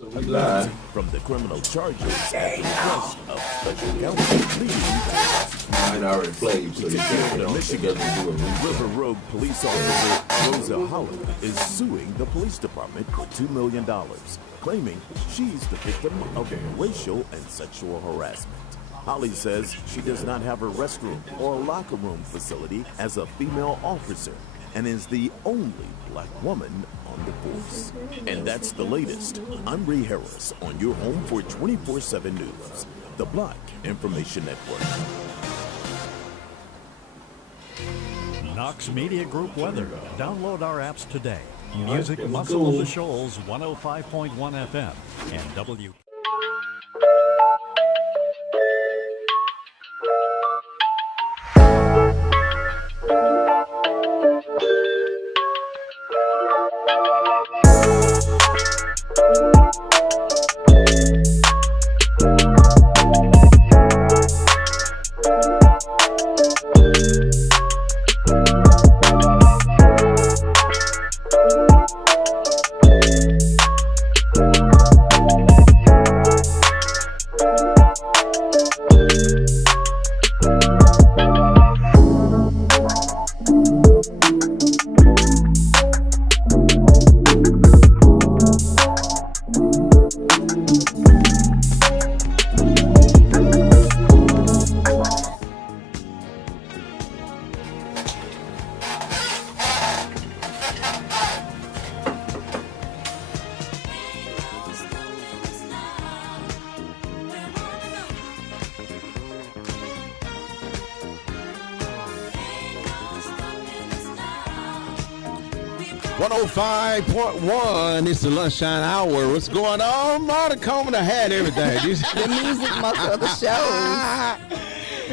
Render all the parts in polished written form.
Live from the criminal charges at the request of special counsel leading to Mine already played, so you can't in Michigan. River Road police officer Rosa Holly is suing the police department for $2 million, claiming she's the victim of racial and sexual harassment. Holly says she does not have a restroom or a locker room facility as a female officer and is the only black woman on the force. And that's the latest. I'm Ray Harris on your home for 24/7 News, the Black Information Network. Knox Media Group weather. Download our apps today. Music Muscle of the Shoals 105.1 FM and W. It's the lunchtime hour. What's going on? Marta Coleman, I had everything. The music muscle of the show.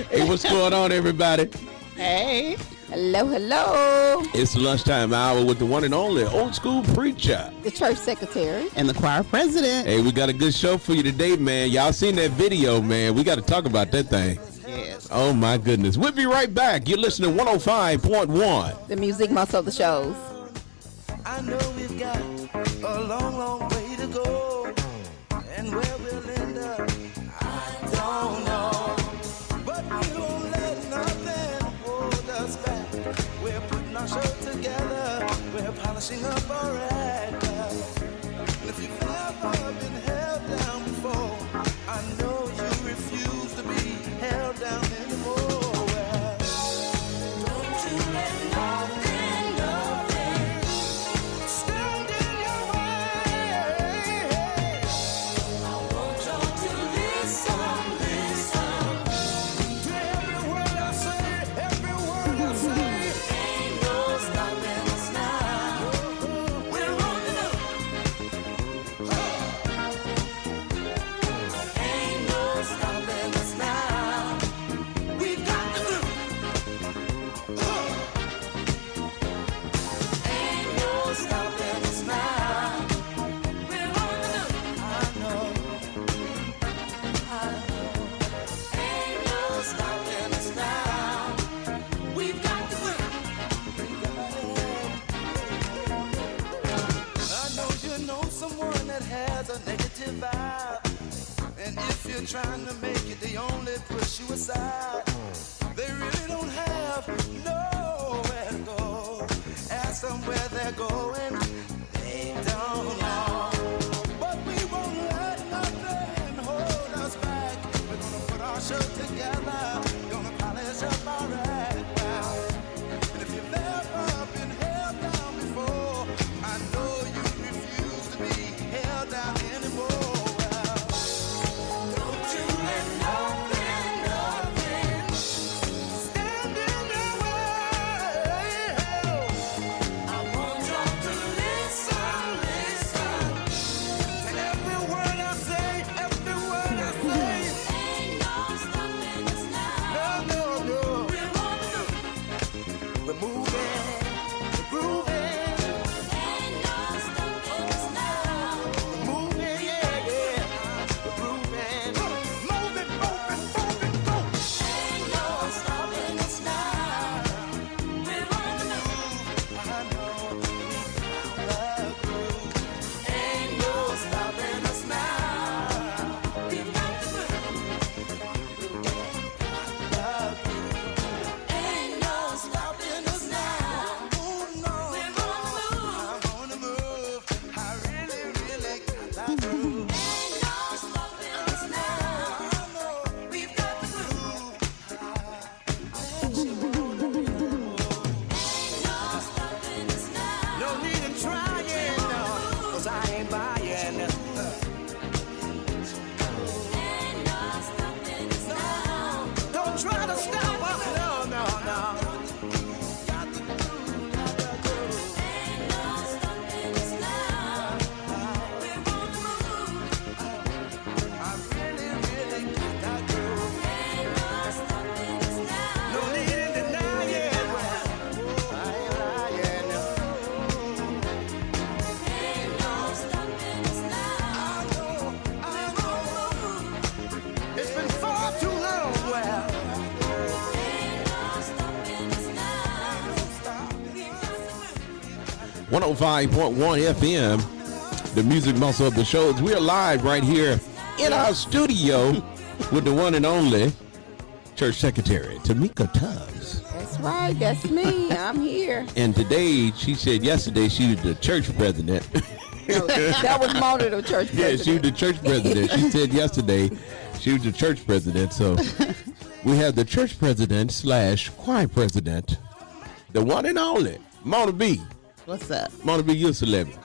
Hey, what's going on, everybody? Hey. Hello, hello. It's the lunchtime hour with the one and only old school preacher, the church secretary, and the choir president. Hey, we got a good show for you today, man. Y'all seen that video, man. We got to talk about that thing. Yes. Oh, my goodness. We'll be right back. You're listening to 105.1. The music muscle of the shows. I know we've got a long, long way to go, and where we'll end up, I don't know. But we won't let nothing hold us back. We're putting our show together, we're polishing up our act. And if you've never been held down before, I know you refuse to be held down anymore. Don't you let nothing stand in your way. I want you to listen to every word I say, every word I say. Ain't no stopping us now. We're on the move. Ain't no stopping us now. We've got to do. Ain't no stopping us now. We're on the move. I know. Ain't no stopping us now. We've got to do. I know you know someone that has a negative vibe, and if you're trying to make it, they only push you aside. They really don't have nowhere to go. Ask them where they're going, they don't know. But we won't let nothing hold us back. We're gonna put our show together, gonna polish up our act now. And if you've never been held down before, I know you refuse to be held down anymore. Don't you let nothing 105.1 FM, the music muscle of the shows. We are live right here in our studio with the one and only Church Secretary, Tamika Tubbs. That's right. That's me. I'm here. And today, she said yesterday she was the church president. No, that was Mona, the church Yeah, president. she was the church president. She said yesterday she was the church president. So we have the church president / choir president, the one and only Mona B. What's up? Mona B, you're a celebrity.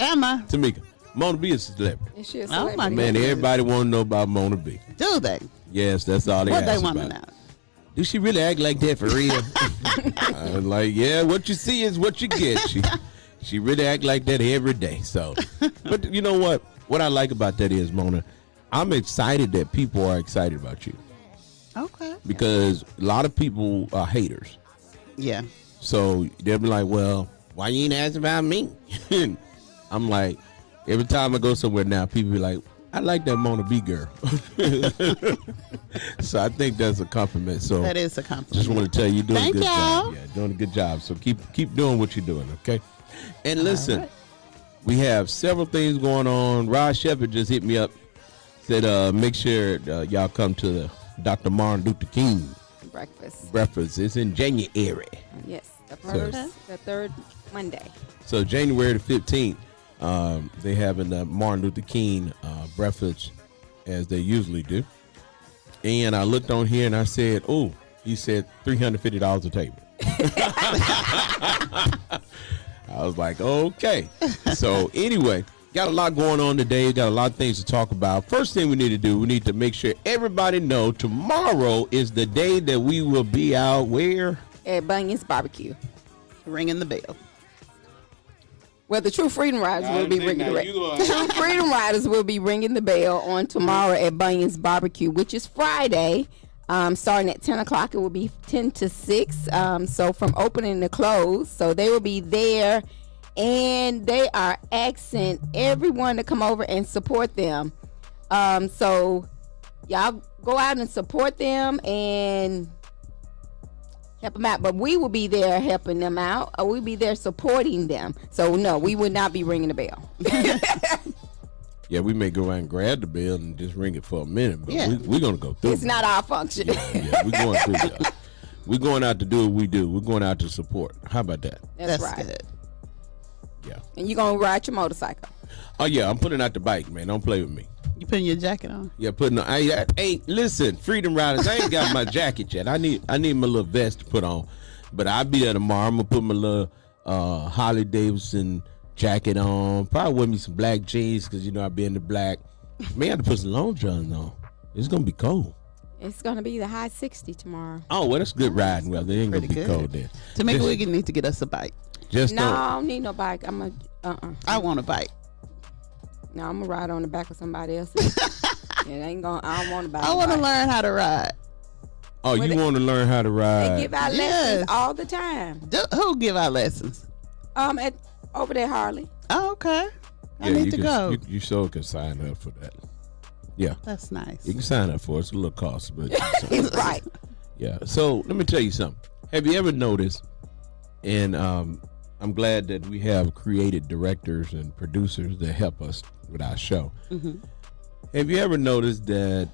Am I? Tamika, Mona B is a celebrity. Is she a Oh, celebrity? my Man, everybody want to know about Mona B. Do they? Yes, that's all they What they ask want to about. know? Do she really act like that for real? I was like, yeah, what you see is what you get. She really act like that every day. So, but you know what? What I like about that is, Mona, I'm excited that people are excited about you Okay. because a lot of people are haters. Yeah. So they'll be like, well, why you ain't asking about me? I'm like, every time I go somewhere now, people be like, I like that Mona B girl. So I think that's a compliment. So That is a compliment. just want to tell you, you're doing Thank a good job. y'all. Yeah, doing a good job. So keep doing what you're doing, okay? And listen, we have several things going on. Rod Shepard just hit me up, said make sure y'all come to the Dr. Martin Luther King Breakfast. breakfast. It's in January. Yes, the third Monday. So January the 15th, they having the Martin Luther King breakfast as they usually do. And I looked on here and I said, oh, he said $350 a table. I was like, okay. So anyway, got a lot going on today. Got a lot of things to talk about. First thing we need to do, we need to make sure everybody know tomorrow is the day that we will be out where? At Bunyan's Barbecue. Ringing the bell. Well, the True Freedom Riders will be ringing the bell. True Freedom Riders will be ringing the bell on tomorrow at Bunyan's Barbecue, which is Friday. Starting at 10 o'clock, it will be 10 to 6. So from opening to close. So they will be there, and they are asking everyone to come over and support them. So y'all go out and support them and help them out. But we will be there helping them out. We'll be there supporting them. So no, we would not be ringing the bell. Yeah, we may go out and grab the bell and just ring it for a minute, but Yeah. we're going to go through. It's not our function. Yeah, we're going through that. We're going out to do what we do. We're going out to support. How about that? That's right. good. Yeah. And you're going to ride your motorcycle. Oh, yeah, I'm putting out the bike, man. Don't play with me. You putting your jacket on? Yeah, hey, listen, Freedom Riders, I ain't got my jacket yet. I need my little vest to put on. But I'll be there tomorrow. I'm going to put my little Harley Davidson jacket on. Probably wear me some black jeans because, I be in the black. May have to put some long johns on. It's going to be cold. It's going to be the high 60 tomorrow. Oh, well, that's good riding weather. It ain't going to be Pretty cold good. then. To make Just- we need to get us a bike. Just No, don't. I don't need no bike. I want a bike. No, I'm going to ride on the back of somebody else. I don't want to buy I no want to bike. learn how to ride. Oh, Well, you they- want to learn how to They ride? give out Yes. lessons all the time. Who give out lessons? Over there, Harley. Oh, okay. I Yeah, need you to can, go. You sure can sign up for that. Yeah, That's nice. you can sign up for it. It's a little cost, but you can sign up. Right. Yeah. So let me tell you something. Have you ever noticed? And I'm glad that we have creative directors and producers that help us with our show. Mhm. Have you ever noticed that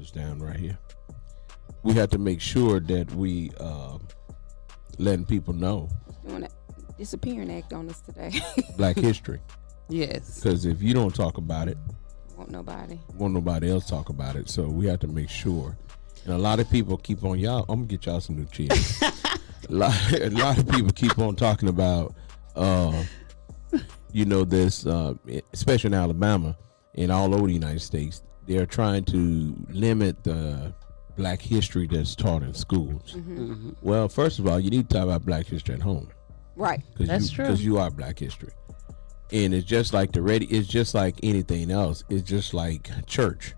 officers down right here. We have to make sure that we letting people know Doing a disappearing act on us today. Black history. Yes. Because if you don't talk about it, Won't nobody else talk about it. So we have to make sure. And a lot of people keep on y'all. I'm gonna get y'all some new cheese. a lot of people keep on talking about, this, especially in Alabama and all over the United States, they're trying to limit the Black history that's taught in schools. Mm-hmm. Well, first of all, you need to talk about Black history at home. Right. That's true. Because you are Black history. And it's just like it's just like anything else. It's just like church.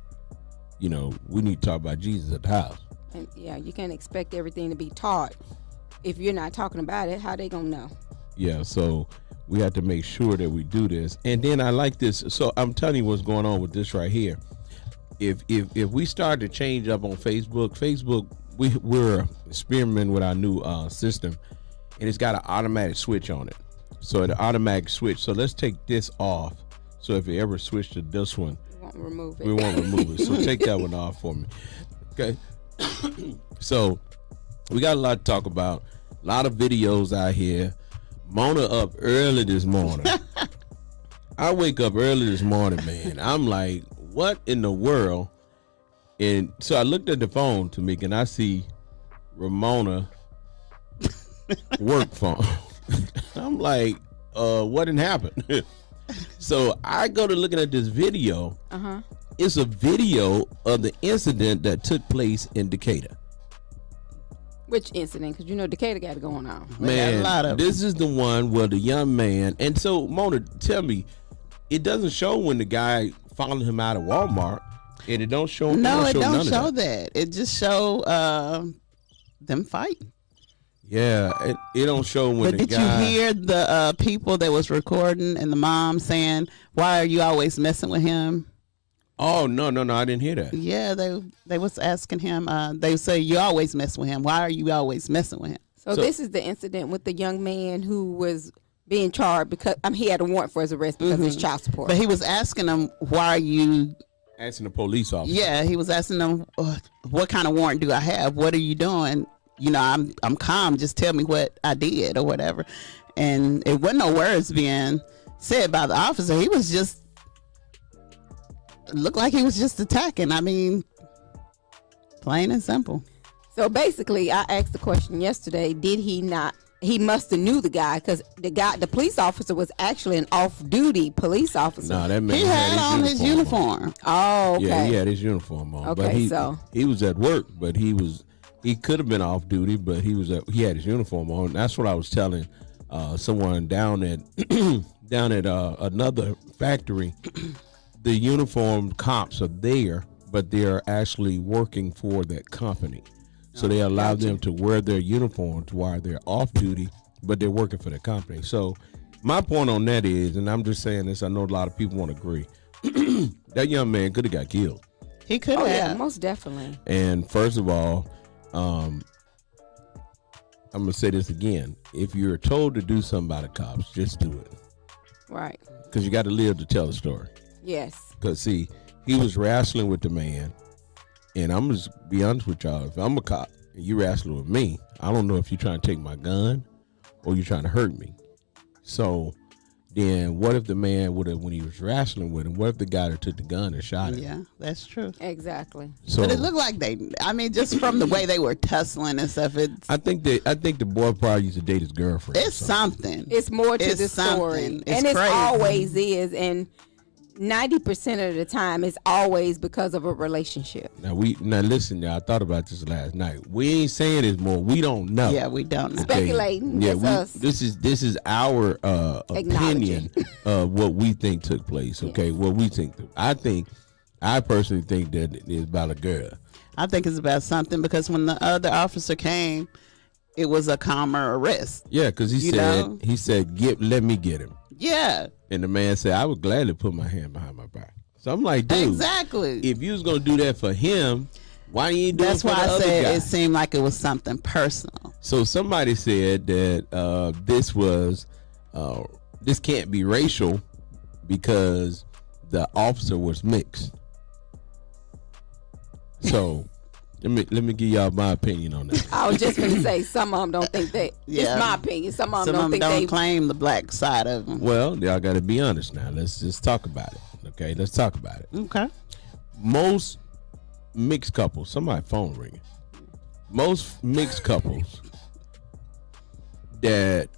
We need to talk about Jesus at the house. And yeah, you can't expect everything to be taught if you're not talking about it. How they gonna know? Yeah, so we have to make sure that we do this. And then I like this. So I'm telling you what's going on with this right here. If we start to change up on Facebook, we're experimenting with our new system, and it's got an automatic switch on it. So the automatic switch. So let's take this off. So if you ever switch to this one, we won't remove it. So take that one off for me. Okay. So we got a lot to talk about. A lot of videos out here. Mona up early this morning. I wake up early this morning, man. I'm like, what in the world? And so I looked at the phone, Tamika, and I see Ramona work phone. I'm like, what didn't happen? So I go to looking at this video. It's a video of the incident that took place in Decatur. Which incident? Because Decatur got it going on. Man, this is the one where the young man. And so, Mona, tell me, it doesn't show when the guy followed him out of Walmart, and it don't show. No, it don't show that. It just show them fighting. Yeah, it don't show when but the did guy. You hear the people that was recording and the mom saying, "Why are you always messing with him?" Oh no, I didn't hear that. Yeah, they was asking him. They say, "You always mess with him. Why are you always messing with him?" So this is the incident with the young man who was being charged because he had a warrant for his arrest because of his child support. But he was asking them, "Why are you?" Asking the police officer. Yeah, he was asking them, "What kind of warrant do I have? What are you doing?" I'm calm. Just tell me what I did or whatever. And it wasn't no words being said by the officer. He was just looked like he was just attacking. I mean, plain and simple. So basically, I asked the question yesterday: did he not? He must have knew the guy because the police officer was actually an off-duty police officer. No, that man he had on his uniform. Oh, okay. Yeah, he had his uniform on. Okay, but he was at work, but he could have been off duty, but he had his uniform on. That's what I was telling someone down at another factory. The uniform cops are there, but they're actually working for that company. So they allow them to wear their uniforms while they're off duty, but they're working for the company. So my point on that is, and I'm just saying this, I know a lot of people won't agree, that young man could have got killed. He could have. Yeah, most definitely. And first of all, I'm going to say this again. If you're told to do something by the cops, just do it. Right. Because you got to live to tell the story. Yes. Because, see, he was wrestling with the man. And I'm just be honest with y'all. If I'm a cop and you wrestling with me, I don't know if you're trying to take my gun or you're trying to hurt me. So then what if the man would have, when he was wrestling with him, what if the guy that took the gun and shot him? Yeah, that's true. Exactly. So, but it looked like just from the way they were tussling and stuff. I think the boy probably used to date his girlfriend. It's something. It's more to the story. It's and it crazy. always is. And 90% of the time, it's always because of a relationship. Now listen. I thought about this last night. We ain't saying this more. We don't know. Yeah, we don't know. Speculating. Yeah, That's us. This is our opinion of what we think took place. Okay, what we think. I personally think that it's about a girl. I think it's about something because when the other officer came, it was a calmer arrest. Yeah, because he said, let me get him. Yeah. And the man said, I would gladly put my hand behind my back. So I'm like, dude, exactly. If you was gonna do that for him, why you ain't do it for the other guy? That's why I said it seemed like it was something personal. So somebody said that this can't be racial because the officer was mixed. So let me give y'all my opinion on that. I was just going to say some of them don't think that. Yeah. It's my opinion. Some of them Some of don't them think don't claim the black side of them. Well, y'all got to be honest now. Let's just talk about it. Okay, let's talk about it. Okay. Most mixed couples, somebody phone ringing. Most mixed couples that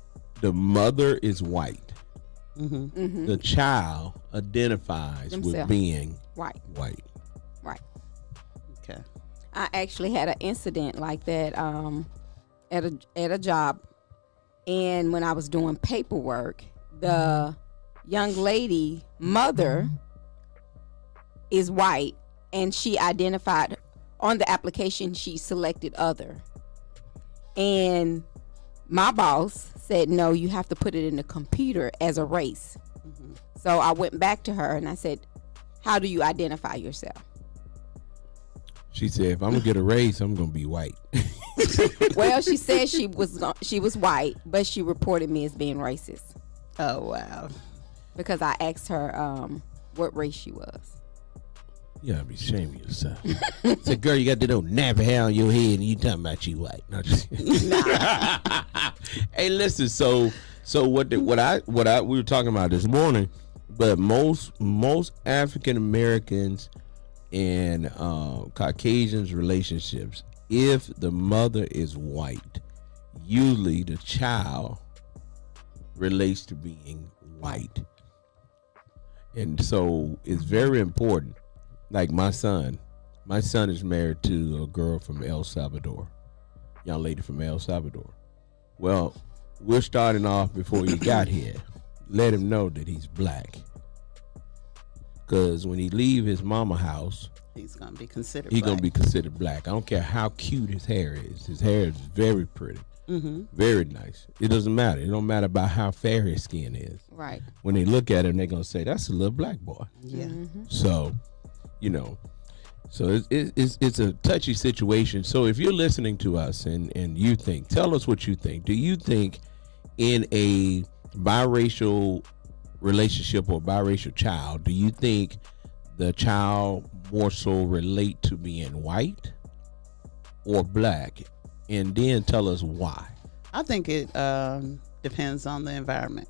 the mother is white, the child identifies with Themselves. being Right. white. Right. Okay. I actually had an incident like that at a job, and when I was doing paperwork, the young lady mother is white, and she identified on the application she selected other, and my boss said no, you have to put it in the computer as a race. So I went back to her and I said, how do you identify yourself? She said, if I'm gonna get a raise, I'm gonna be white. Well, she said she was white, but she reported me as being racist Oh, wow. because I asked her what race she was. You gotta be ashamed of yourself. Say, girl, you got that old nappy hair on your head, and you talking about you white. No, just Hey, listen. So what we were talking about this morning, but most African Americans and Caucasians relationships, if the mother is white, usually the child relates to being white, and so it's very important. Like my son is married to a girl from El Salvador, young lady from El Salvador. Well, we're starting off before he got here. Let him know that he's black, because when he leave his mama house, He's going to be considered he's black. gonna be considered black. I don't care how cute his hair is. His hair is very pretty, very nice. It doesn't matter. It don't matter about how fair his skin is. Right. When they look at him, they're gonna say that's a little black boy. Yeah. So, so it's a touchy situation. So if you're listening to us and you think, tell us what you think. Do you think in a biracial relationship or biracial child, do you think the child more so relate to being white or black? And then tell us why. I think it depends on the environment,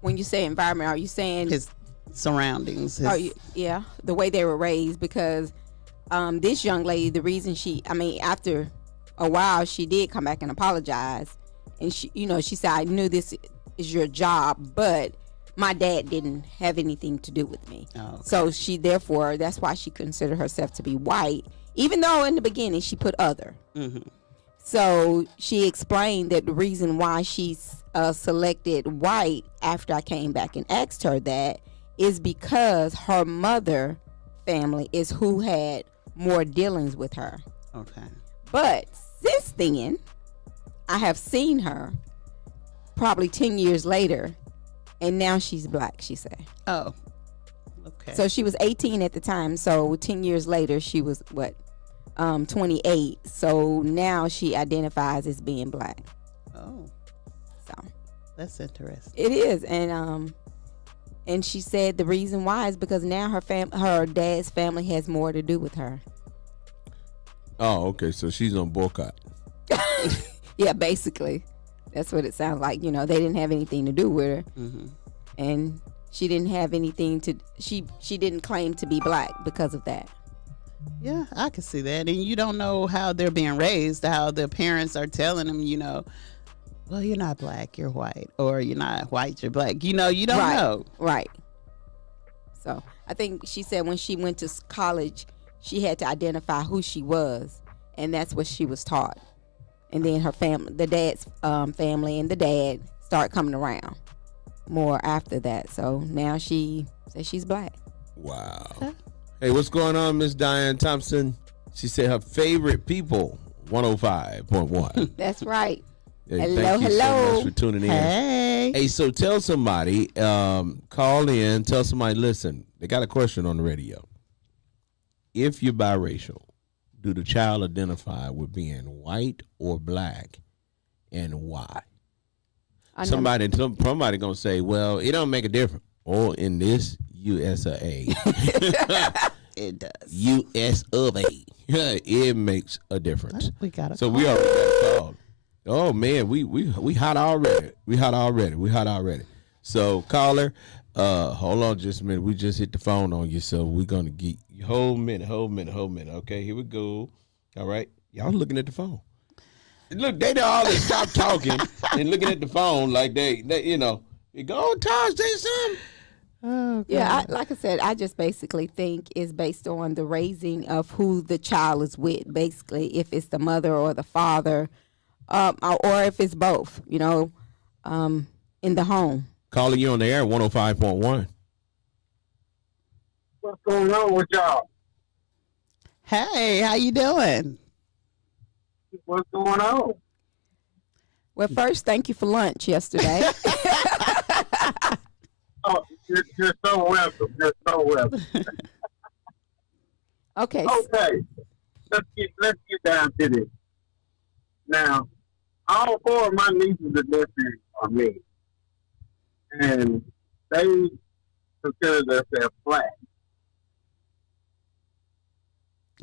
When you say environment, are you saying his surroundings. yeah, the way they were raised? Because this young lady, the reason after a while, she did come back and apologize, and she said, I knew this is your job, but my dad didn't have anything to do with me. Oh, okay. So that's why she considered herself to be white, even though in the beginning she put other. So she explained that the reason why she selected white after I came back and asked her that is because her mother family is who had more dealings with her. Okay. But since then, I have seen her probably 10 years later, and now she's black, she said. Oh, okay. So she was 18 at the time, so 10 years later, she was, 28. So now she identifies as being black. Oh, So that's interesting. it is, and she said the reason why is because now her dad's family has more to do with her. Oh, okay. So she's on boycott. Yeah, basically, that's what it sounds like. They didn't have anything to do with her, and she didn't have anything to. She didn't claim to be black because of that. Yeah, I can see that. And you don't know how they're being raised, how their parents are telling them, well, you're not black, you're white, or you're not white, you're black. You don't know. Right. So I think she said when she went to college, she had to identify who she was, and that's what she was taught. And then her family, the dad's family, and the dad start coming around more after that. So now she says she's black. Wow. Okay. Hey, what's going on, Miss Diane Thompson? She said her favorite people, 105.1. That's right. Hey, Hello, thank you so hello. much for tuning in. Hey. Hey, so tell somebody, call in, tell somebody, listen, they got a question on the radio. If you're biracial, do the child identify with being white or black, and why? Somebody gonna say, well, it don't make a difference. Or in this USA, It does. U.S. of A. It makes a difference. We got a So we already got a call. Oh man, we hot already. We hot already. So caller, hold on just a minute. We just hit the phone on you, so we're gonna get you whole minute. Okay, here we go. All right, y'all looking at the phone. Look, they all stop talking and looking at the phone like they you know. You go, Taj, say something. Oh, Yeah, like I said, I just basically think it's based on the raising of who the child is with. Basically, if it's the mother or the father, or if it's both, you know, in the home. Calling you on the air, 105.1. What's going on with y'all? Hey, how you doing? What's going on? Well, first, thank you for lunch yesterday. Oh, you're so welcome. You're so welcome. Okay. Okay, let's get down to this. Now, all four of my nieces and nephews are me, and they consider themselves black.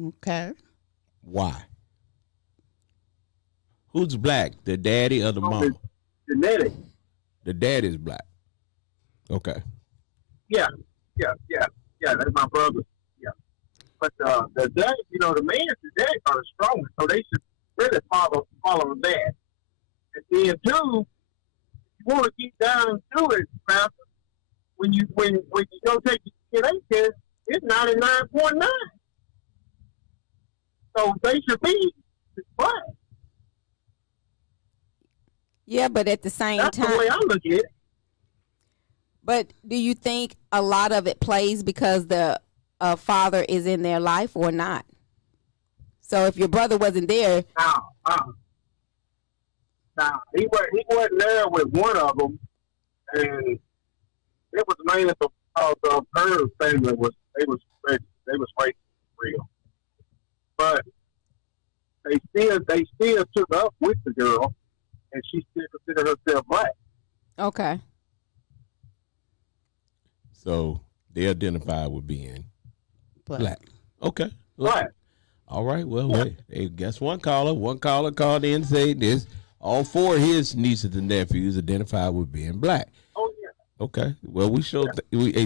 Okay. Why? Who's black? The daddy or the mom? Genetic. The daddy's black. Okay. Yeah. That's my brother. Yeah, but the dad, you know, the man today are the strongest, so they should really follow that. And then two, you want to get down to it, Pastor. When you go take your DNA test, it's 99.9. So they should be black. Yeah, but at the same That's time, the way I look at it. but do you think a lot of it plays because the father is in their life or not? So if your brother wasn't there, He wasn't there with one of them, and it was mainly because of her family they was racist real, but they still took up with the girl, and she still considered herself black. okay. So they identify with being black. Okay. Right. All right. Well, wait. Hey, guess one caller called in and said this. All four of his nieces and nephews identify with being black. Oh yeah. Okay. Well, we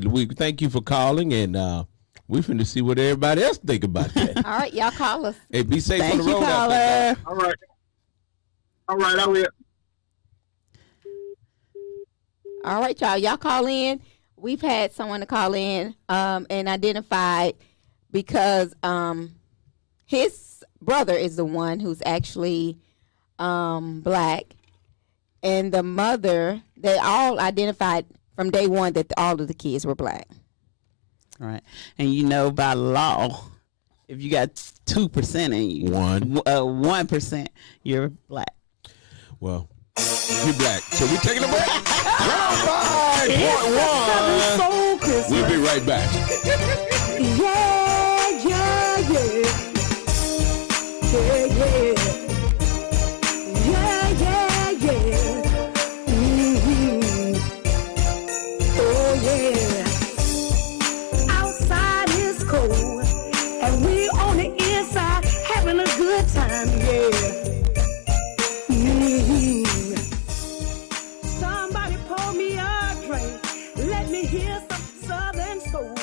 we thank you for calling, and we finna see what everybody else think about that. All right, y'all call us. Hey, be safe Thank on the you, road. out there. caller. All right, I will. All right, y'all. Y'all call in. We've had someone to call in and identified because his brother is the one who's actually black, and the mother, they all identified from day one that all of the kids were black. All right. And you know, by law, if you got 2% in you, 1%, you're black. Well, you're black. So we taking a break. Round 5.1. We'll be right back. Outside is cold, and we on the inside having a good time, Somebody pour me a drink, let me hear some southern soul,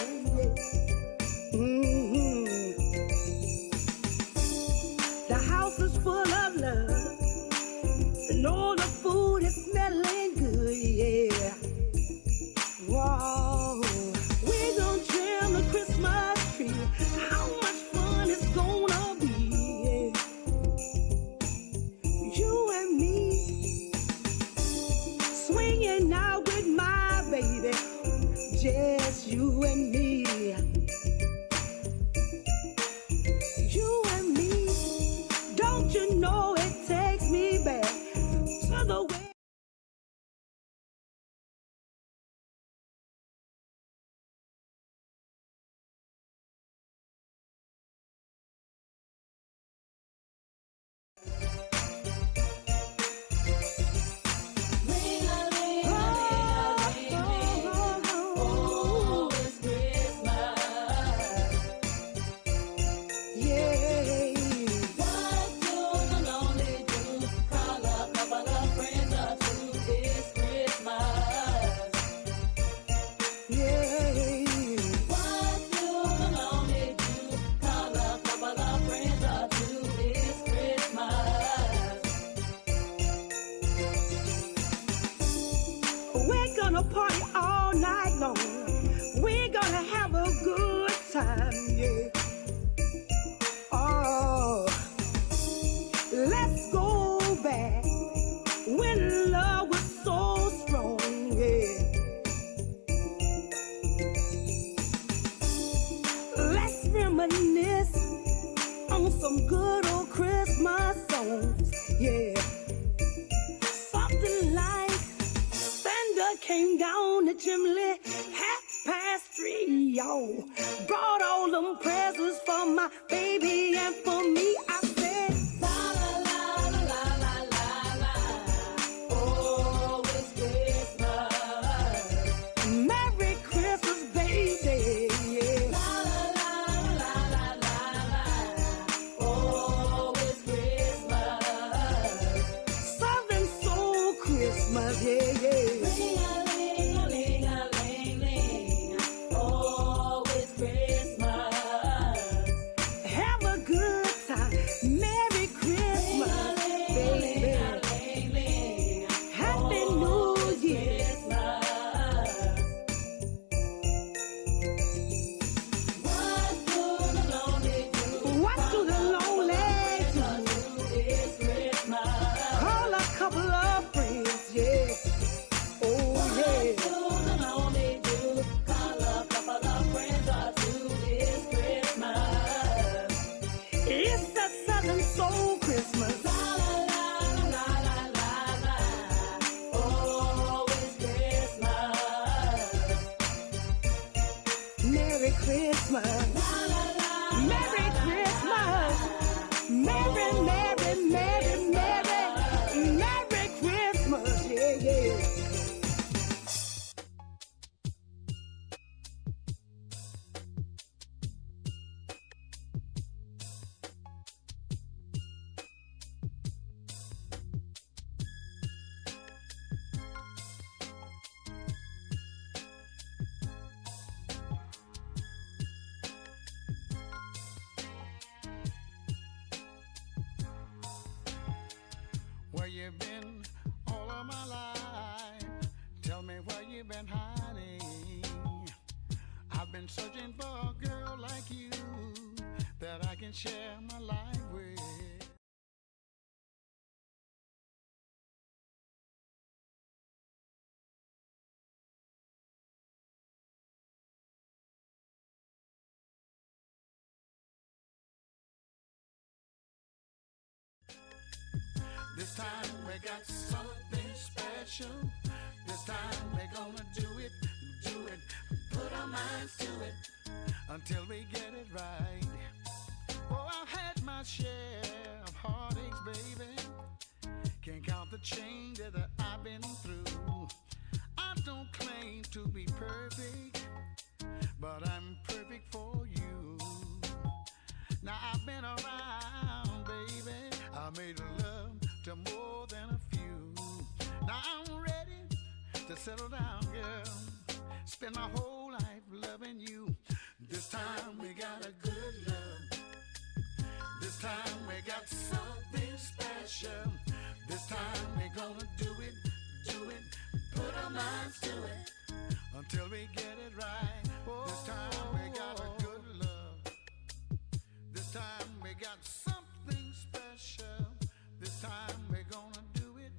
The house is full of love, and all the food is smelling good, Whoa, we gon' trim the Christmas tree. How much fun it's gonna be? You and me swinging out with my baby, just you and me. You and me. Don't you know it takes me back to the way. all night long. We're gonna have a good time, yeah. Oh, let's go back when love was so strong, yeah. Let's reminisce on some good old Christmas songs, yeah. Something like Santa came down the chimney 3:30, y'all. Brought all them presents for my baby and for me. I said, la la la la la la la la. Oh, it's Christmas. Merry Christmas, baby. Yeah. La la la la la la la. Oh, it's Christmas. Southern soul Christmas, yeah, yeah. Where you been all of my life? Tell me where you been hiding. I've been searching for a girl like you that I can share my life with. This time we got something special. This time we're gonna do it, put our minds to it, until we get it right. Oh, I've had my share of heartaches, baby. Can't count the change that I've been through. I don't claim to be perfect, but I'm perfect for you. Now I've been around, baby. I made love to more than a few. Now I'm ready to settle down, girl. Spend my whole life loving you. This time we got a good love. This time we got something special. This time we're gonna do it, put our minds to it, until we get it right. Oh, this time we got a good love. This time we got something special. This time we're gonna do it,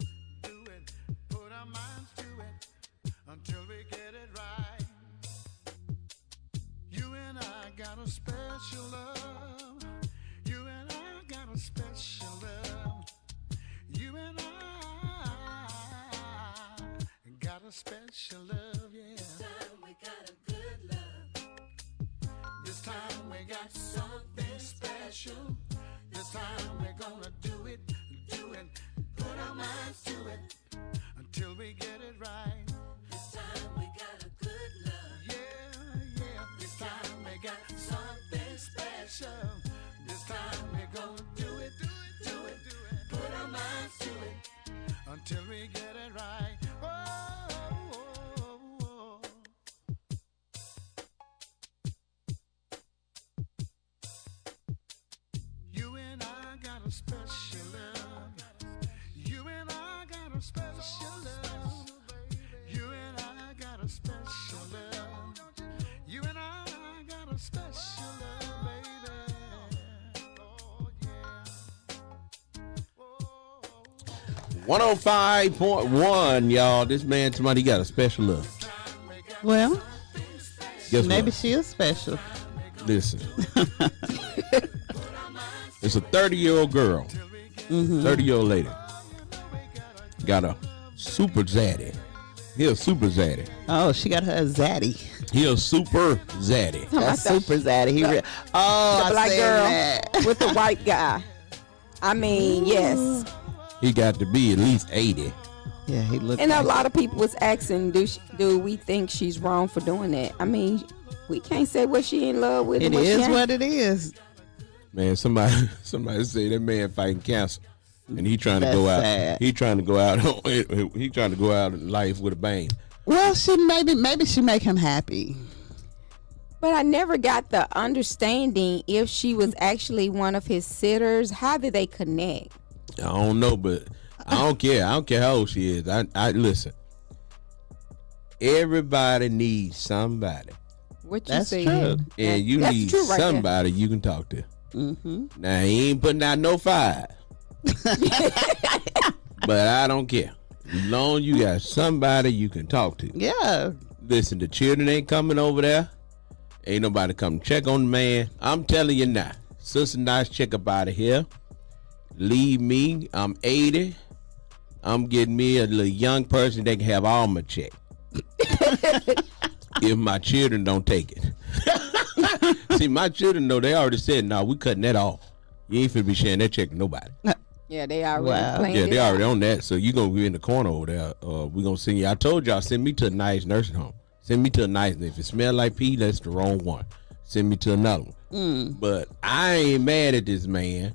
put our minds to it, until we get it right. You and I got a special love. You and I got a special love. You and I got a special love, yeah. This time we got a good love. This time we got something special. This time we're gonna do it, put our minds to it, until we get it right. This time we got a good love. Yeah. This time we got something special. This time we're gonna do it, put our minds to it, until we get it right. Oh. You and I got a special love. You and I got a special love. You and I got a special special love. You and I got a special love, baby. Oh, yeah. 105.1, y'all. This man, somebody got a special love. Well, Guess maybe what? she is special. Listen. It's a 30-year-old girl, 30-year-old lady. Got a super zaddy. He a super zaddy. Oh, she got her a zaddy. He a super zaddy. That's super zaddy. Oh, The I black said girl that. with the white guy. I mean, yes. He got to be at least 80. Yeah, he looked. And a like lot of people was asking, do we think she's wrong for doing that? I mean, we can't say what she in love with. it and what she is ain't. what it is. Man, somebody say that man fighting cancer, and he trying to That's go out. sad. He trying to go out. He trying to go out in life with a bang. Well, she maybe she make him happy. But I never got the understanding if she was actually one of his sitters. How did they connect? I don't know, but I don't care. I don't care how old she is. I listen. Everybody needs somebody, What you That's said. true. and you That's need true right there. somebody you can talk to. Mm-hmm. Now he ain't putting out no fire, but I don't care. As long as you got somebody you can talk to. Yeah. Listen, the children ain't coming over there. Ain't nobody come check on the man. I'm telling you now, sister, nice check up out of here. Leave me. I'm 80. I'm getting me a little young person that can have all my check. If my children don't take it. See, my children know, they already said, no, we cutting that off. You ain't finna be sharing that check with nobody. Yeah, they already Wow. planned Yeah, it they out. already on that. So you gonna be in the corner over there. We gonna send you. I told y'all, send me to a nice nursing home. Send me to a nice. If it smell like pee, that's the wrong one. Send me to another one. But I ain't mad at this man,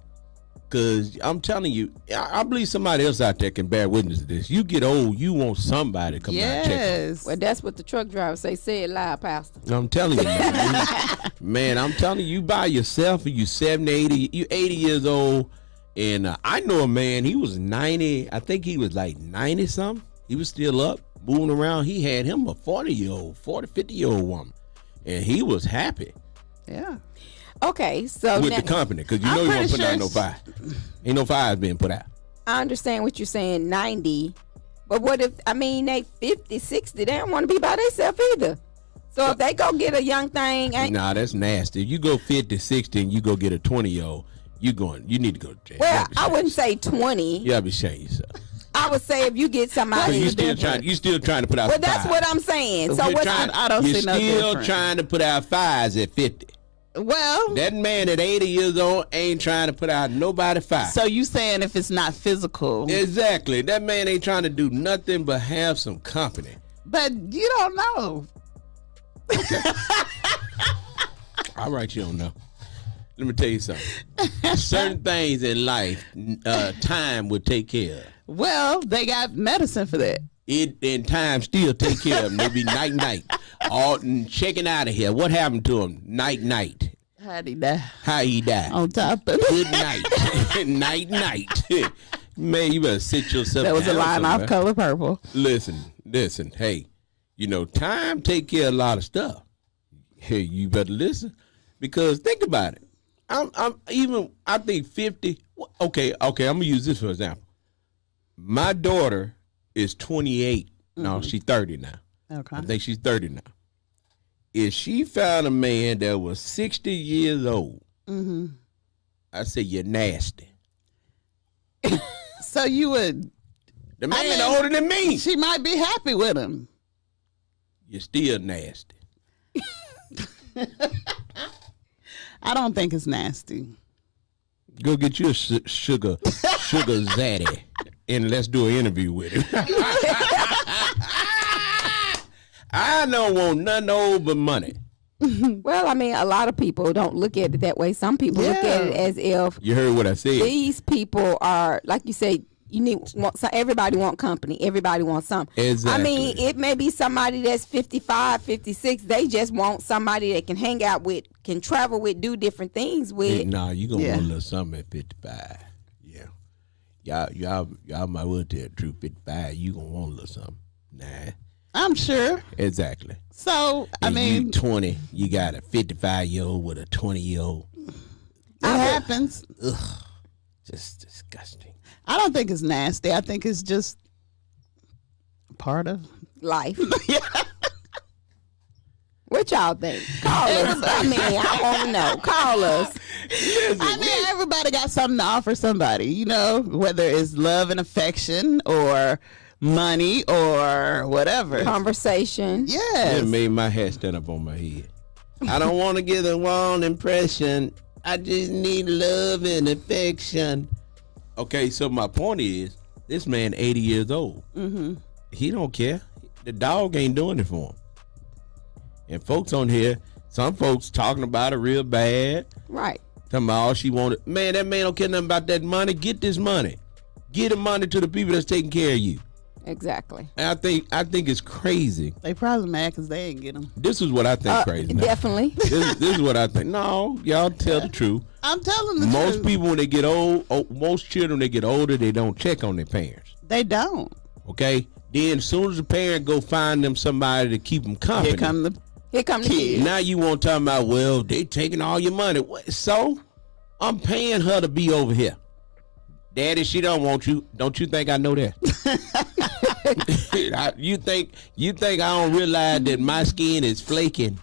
cause I'm telling you, I believe somebody else out there can bear witness to this. You get old, you want somebody to come out and check on you. Yes. Well, that's what the truck driver say. Say it loud, Pastor. I'm telling you, man. Man, I'm telling you, by yourself, and you 70, 80, you 80 years old. And I know a man, he was 90, I think he was like 90 something. He was still up, moving around. He had him a 40-year-old, 50-year-old woman. And he was happy Yeah. Okay, so with now, the company, because you I'm know you won't pretty put out sure no fire. Ain't no fires being put out. I understand what you're saying, 90. But what if, I mean, they 50, 60, they don't want to be by themselves either. So if they go get a young thing, Nah, that's nasty. If you go 50, 60, and you go get a 20-year-old, you need to go to jail. well, You I gotta be wouldn't say 20. You gotta be ashamed of yourself. I would say if you get 'Cause somebody. you still trying to put out Well, some that's fires. what I'm saying. So You're what's trying- I don't you're see no still difference. trying to put out fires at 50. Well, That man at 80 years old ain't trying to put out nobody fire. so you saying if it's not physical, Exactly. That man ain't trying to do nothing but have some company. but you don't know. All right, you don't know. Let me tell you something. Certain things in life, time would take care of. Well, they got medicine for that. It and time still take care of them. They be night. All checking out of here. What happened to him? Night. How'd he die? How he died? On top of Good night. night. Man, you better sit yourself that was a down line somewhere. off Color Purple. Listen. Hey, time take care of a lot of stuff. Hey, you better listen, because think about it. I think 50. Okay. I'm gonna use this for example. My daughter is 28. No, she's 30 now. Okay. I think she's 30 now. If she found a man that was 60 years old, Mm-hmm. I say you're nasty. So you would. The man mean, older than me. She might be happy with him. You're still nasty. I don't think it's nasty. Go get you a sugar zaddy, and let's do an interview with him. I don't want nothing old but money. Well, I mean, a lot of people don't look at it that way. Some people look at it as if You heard what I said. these people are, like you say, everybody want company. Everybody wants something. Exactly. I mean, it may be somebody that's 55, 56. They just want somebody that can hang out with, can travel with, do different things with. Nah, you gonna Yeah. want a little something at 55. Yeah. Y'all might well tell the truth. 55, you gonna want a little something. Nah. I'm sure. Exactly. So I And mean, you 20, you got a 55-year-old with a 20-year-old. it happens. Ugh, just disgusting. I don't think it's nasty. I think it's just part of Life. What y'all think? Call us. I mean, I want to know. Call us. I mean, everybody got something to offer somebody, you know, whether it's love and affection or money or whatever. Conversation. Yes. It made my hair stand up on my head. I don't want to give the wrong impression. I just need love and affection. Okay, so my point is, this man 80 years old. Mm-hmm. He don't care. The dog ain't doing it for him. And folks on here, some folks talking about it real bad. Right. Talking about all she wanted. Man, that man don't care nothing about that money. Get this money. Get the money to the people that's taking care of you. Exactly. And I think it's crazy. They probably mad because they ain't get them. This is what I think crazy. Now. Definitely. This is what I think. No, y'all tell the truth. I'm telling the Most truth. people, when they get old, most children, when they get older, they don't check on their parents. They don't. Okay? Then as soon as the parent go find them somebody to keep them company. Here come the kid. Now you want to talk about, well, they taking all your money. What? So I'm paying her to be over here. Daddy, she don't want you. Don't you think I know that? you think I don't realize that my skin is flaking,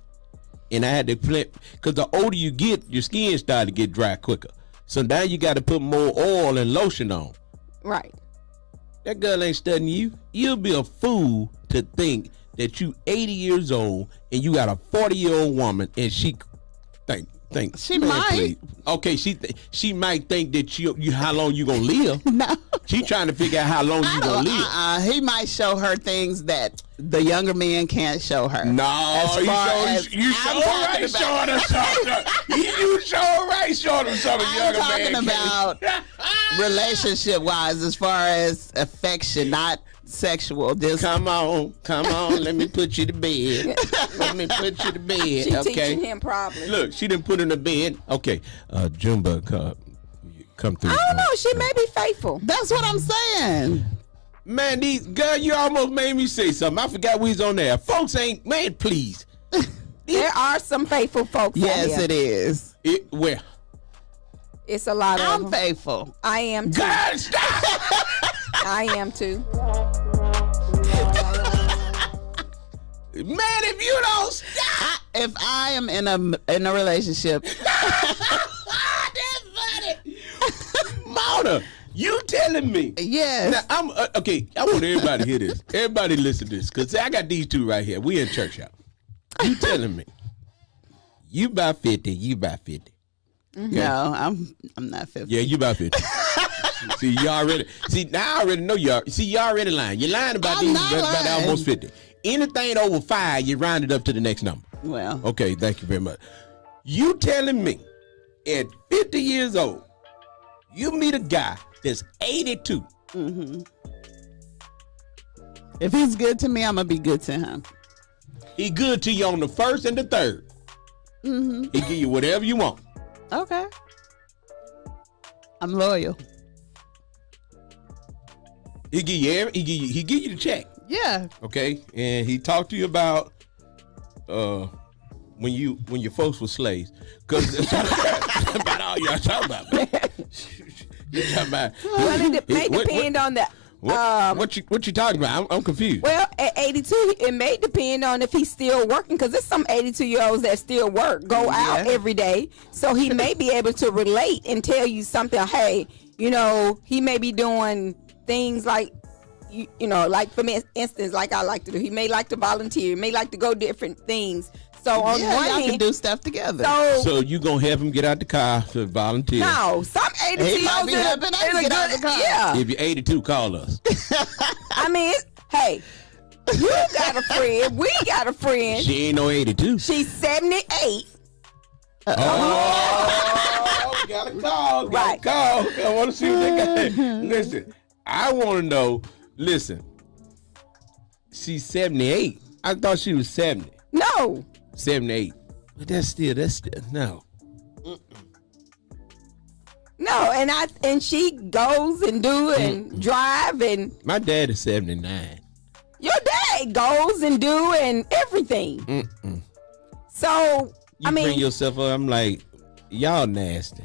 and I had to flip because the older you get, your skin start to get dry quicker. So now you got to put more oil and lotion on. Right. That girl ain't studying you. You'll be a fool to think that you 80 years old and you got a 40-year-old woman and she think she man, might. Please. Okay, she might think that you how long you gonna live. No. She trying to figure out how long you gonna live. He might show her things that the younger men can't show her. No, you show right showing her something. You show right showing her something. I'm talking about relationship wise, as far as affection, not sexual. Just come on, let me put you to bed. Let me put you to bed. She okay. teaching him probably. Look, she didn't put in the bed. Okay, Jumba, come through. I don't know. She may be faithful. That's what I'm saying. Man, girl, you almost made me say something. I forgot we was on there. Folks ain't, man, please. There are some faithful folks. Yes, it is. Where? It's a lot of them. I'm faithful. I am too. God, stop! I am too. Man, if you don't stop. If I am in a relationship. That's funny. Mona, you telling me? Yes. Now, I'm okay. I want everybody to hear this. Everybody listen to this, because I got these two right here. We in church out. You telling me? You about 50. You about 50. Okay. No, I'm not 50. Yeah, you about 50. See, you already. See, now I already know you. See, you already lying. You're lying about these. About almost 50. Anything over 5, you round it up to the next number. Well. Okay, thank you very much. You telling me at 50 years old, you meet a guy that's 82. Mm-hmm. If he's good to me, I'm going to be good to him. He good to you on the first and the third. Mm-hmm. He give you whatever you want. Okay. I'm loyal. He give you the check. Yeah. Okay, and he talked to you about when your folks were slaves, because that's about all y'all talking about. Man. You talking about? Well, it may depend on the. What you talking about? I'm confused. Well, at 82, it may depend on if he's still working, because there's some 82-year-olds that still work, go out every day. So he may be able to relate and tell you something. Hey, you know, he may be doing things like, you know, like for instance, like I like to do. He may like to volunteer. He may like to go different things. So on one y'all hand, can do stuff together. So you gonna help him get out the car to volunteer? No, some 82-year-olds get out the car. Yeah. If you're 82, call us. I mean, hey, you got a friend. We got a friend. She ain't no 82. She's 78. Oh, got a call. Got a call. I want to see what they got. Listen, I want to know. Listen, she's 78. I thought she was 70. No. 78. But that's still no. No, and she goes and do and drive and. My dad is 79. Your dad it goes and do and everything. So You bring yourself up. I'm like, y'all nasty.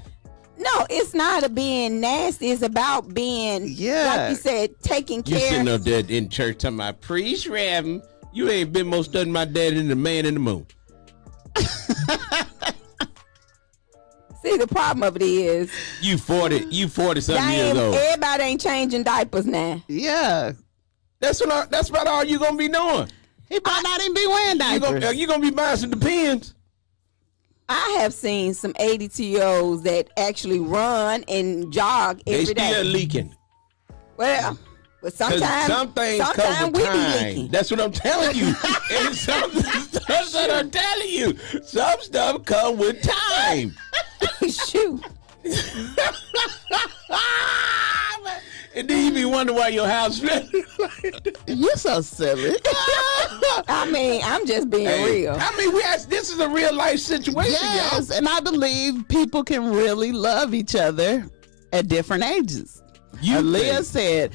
no, it's not a being nasty. It's about being, like you said, taking You care. sitting up there in church talking about priest Reverend. You ain't been more studying my dad than the man in the moon. See, the problem of it is You 40 something years old. everybody ain't changing diapers now. Yeah. That's about all you gonna be doing. He might not even be wearing diapers. You gonna be buying some Depends. I have seen some 82-year-olds that actually run and jog They every day. still leaking. Well, but 'Cause sometimes some things come sometimes with we be time. leaking. That's what I'm telling you. And that's what I'm telling you. Some stuff come with time. Shoot. And then you be wondering why your house You're so silly. I mean, I'm just being real. I mean, this is a real life situation, Yes, and I believe people can really love each other at different ages. Aaliyah said,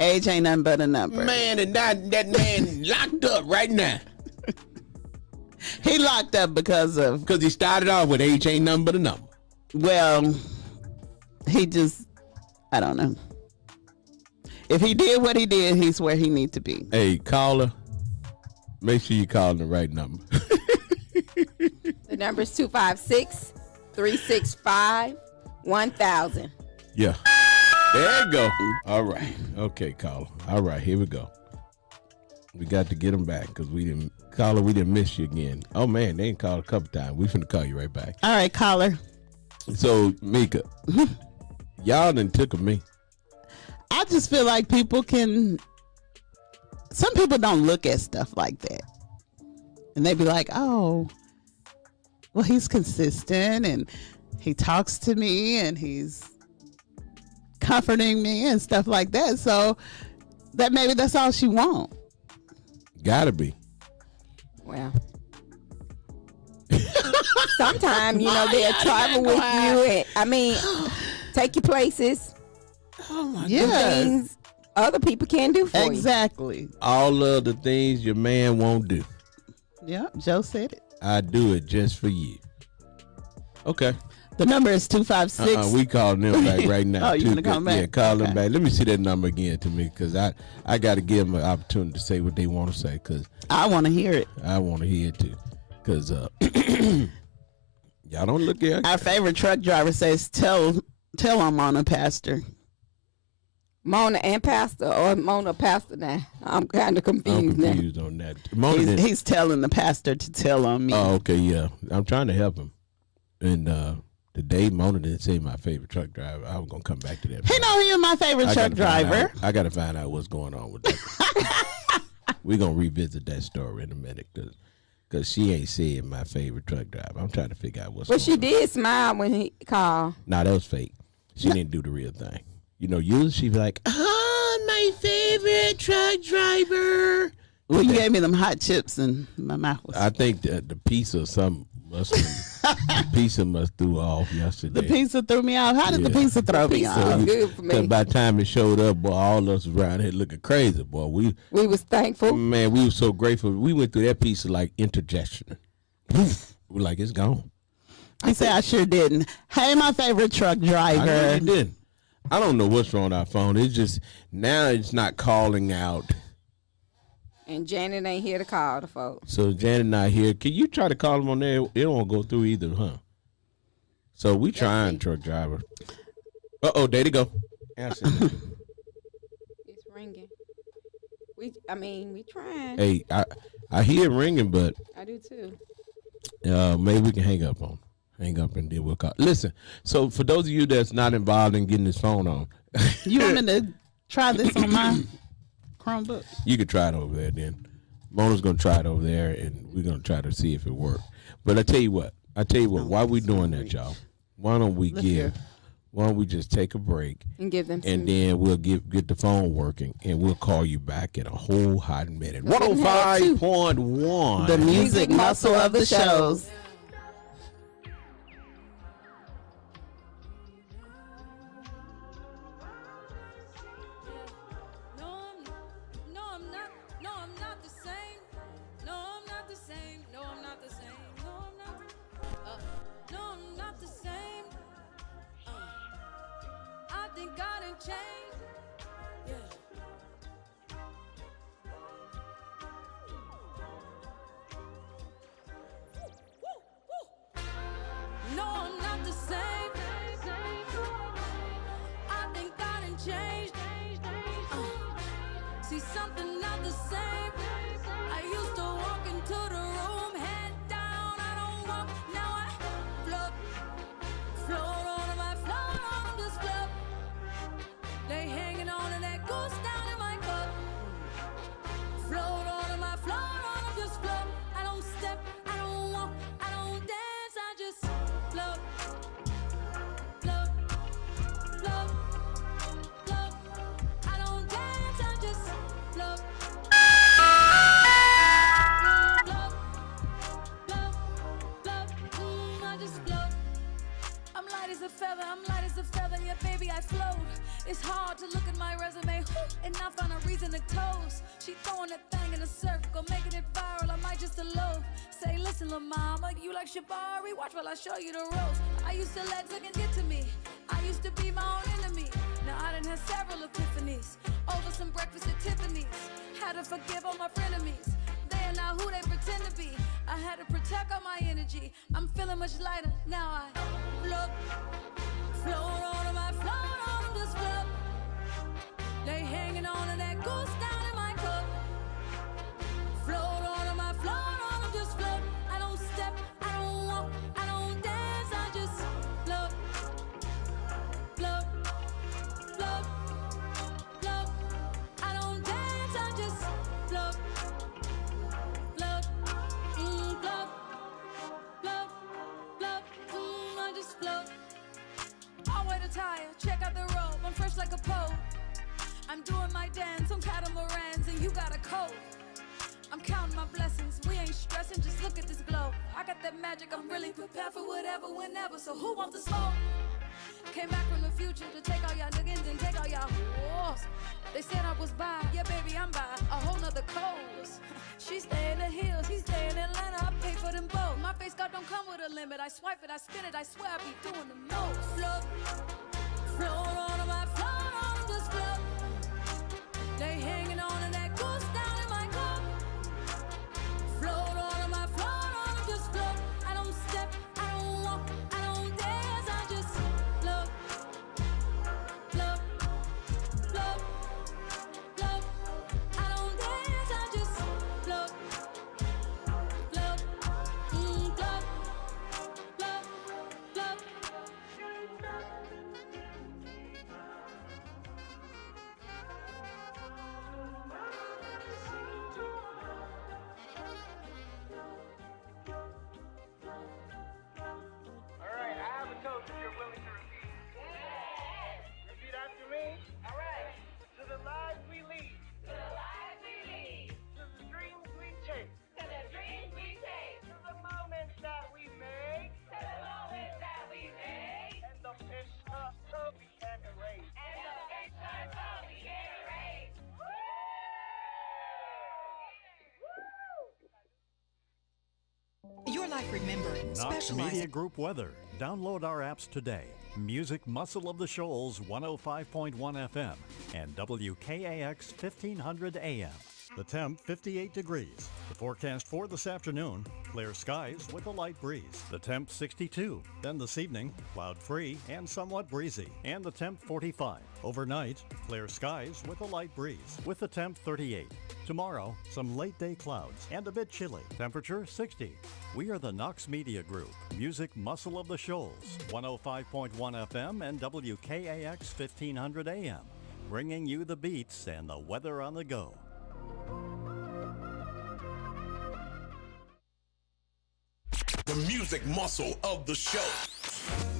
age ain't nothing but a number. Man, and that man locked up right now. He locked up because he started off with age ain't nothing but a number. Well, he just, I don't know. If he did what he did, he's where he need to be. Hey, caller, make sure you call the right number. The number is 256-365-1000. Yeah. There you go. All right. Okay, caller. All right, here we go. We got to get him back because we didn't miss you again. Oh, man, they ain't called a couple times. We finna call you right back. All right, caller. So, Mika, y'all done took of me. I just feel like some people don't look at stuff like that. And they be like, oh, well, he's consistent and he talks to me and he's comforting me and stuff like that. So that maybe that's all she wants. Gotta be. Well, sometimes, they'll travel with you and, take you places. Oh, my Do things other people can't do for you. Exactly. All of the things your man won't do. Yeah, Joe said it. I do it just for you. Okay. The number is 256. We calling them back right now. Oh, you gonna call back? Yeah, call them back. Let me see that number again to me because I got to give them an opportunity to say what they want to say because I want to hear it. I want to hear it too because y'all don't look at Our favorite truck driver says, tell I'm on a pastor. Mona and Pastor, or Mona Pastor now? I'm kind of confused now. On that. Mona He's telling the pastor to tell on me. Oh, okay, yeah. I'm trying to help him. And today, Mona didn't say my favorite truck driver. I was going to come back to that. He know he was my favorite truck driver. I got to find out what's going on with that. We're going to revisit that story in a minute because she ain't saying my favorite truck driver. I'm trying to figure out what's But going on. she did smile when he called. Nah, that was fake. She didn't do the real thing. Usually she be like, oh, my favorite truck driver. Well, you gave me them hot chips and my mouth was. I think the pizza or something the pizza must threw off yesterday. The pizza threw me off. How did the pizza throw me off? Good for me. By the time it showed up, boy, all of us around here looking crazy, boy. We was thankful. Man, we were so grateful. We went through that pizza like interjection. Poof. We're like, it's gone. He said, I sure didn't. Hey, my favorite truck driver. I know you didn't. I don't know what's wrong with our phone. It's just, now it's not calling out. And Janet ain't here to call the folks. So Janet not here. Can you try to call them on there? It won't go through either, huh? So we trying, truck driver. Uh-oh, there they go. Answer. It's ringing. We trying. Hey, I hear it ringing, but I do too. maybe we can hang up and then we'll call. Listen, so for those of you that's not involved in getting this phone on, You want me to try this on my Chromebook? you can try it over there then. Mona's going to try it over there, and we're going to try to see if it works. But I tell you what, while we doing that, y'all, why don't we just take a break And give them and then we'll get the phone working, and we'll call you back in a whole hot minute. 105.1. The music muscle of the shows. No, I'm not the No, I'm not the same. I think I done changed. See, something not the same. I used to walk into the room, head down. I don't walk, now I float. Float on them, I float on them, just float. They hanging on and that goes down in my cup. Float on them, I float on them, just float. I don't step, I don't walk, I don't dance, I just float. Float, float, float. I don't dance, I just float. Float, float, float, I just float. I'm light as a feather, I'm light as a feather, yeah baby I float. It's hard to look at my resume and not find a reason to toast. She throwing that thing in a circle, making it viral, I might just elope. Say, listen, lil' mama, you like Shabari? Watch while I show you the ropes. I used to let looking get to me. I used to be my own enemy. Now I done had several epiphanies over some breakfast at Tiffany's. Had to forgive all my frenemies. They are not who they pretend to be. I had to protect all my energy. I'm feeling much lighter now. I float, float on them, I float on them, just float. They hanging on and that goes down in my cup. Float on them, I float on them, just float. I don't step, I don't walk, I don't dance, I just float. Float, float, float. I don't dance, I just float. Float, float, float, float, I just float. I'll wear the tire, check out the robe, I'm fresh like a pole. I'm doing my dance on catamarans and you got a coat. I'm counting my blessings, we ain't stressing, just look at this glow. I got that magic, I'm really prepared for whatever, whenever, so who wants to smoke? Came back from the future to take all y'all niggas and take all y'all wars. They said I was by, yeah baby I'm by a whole nother coast. She stay in the hills, he stay in Atlanta, I pay for them both. My face card don't come with a limit, I swipe it, I spin it, I swear I be doing the most. Float, float on them, I float on them, just float. They hanging on and that goes down in my cup. Float on them, I float on them, just float. I don't step, I don't walk, I don't dance, I just float. Float, float, float. I don't dance, I just float. Float, float, float, float. All right, I have a toast if you're willing to repeat. Repeat after me. All right. To the lives we lead. To the lives we lead. To the dreams we chase. To the dreams we chase. To the moments that we make. To the moments that we make. And the fish so we can erase. And the fish so we can erase. Your life remembered. Knox Media Group weather. Download our apps today. Music Muscle of the Shoals 105.1 FM and WKAX 1500 AM. The temp 58 degrees. The forecast for this afternoon, clear skies with a light breeze. The temp 62. Then this evening, cloud free and somewhat breezy. And the temp 45. Overnight, clear skies with a light breeze with the temp 38. Tomorrow, some late day clouds and a bit chilly. Temperature 60. We are the Knox Media Group, Music Muscle of the Shoals, 105.1 FM and WKAX 1500 AM, bringing you the beats and the weather on the go. The music muscle of the show.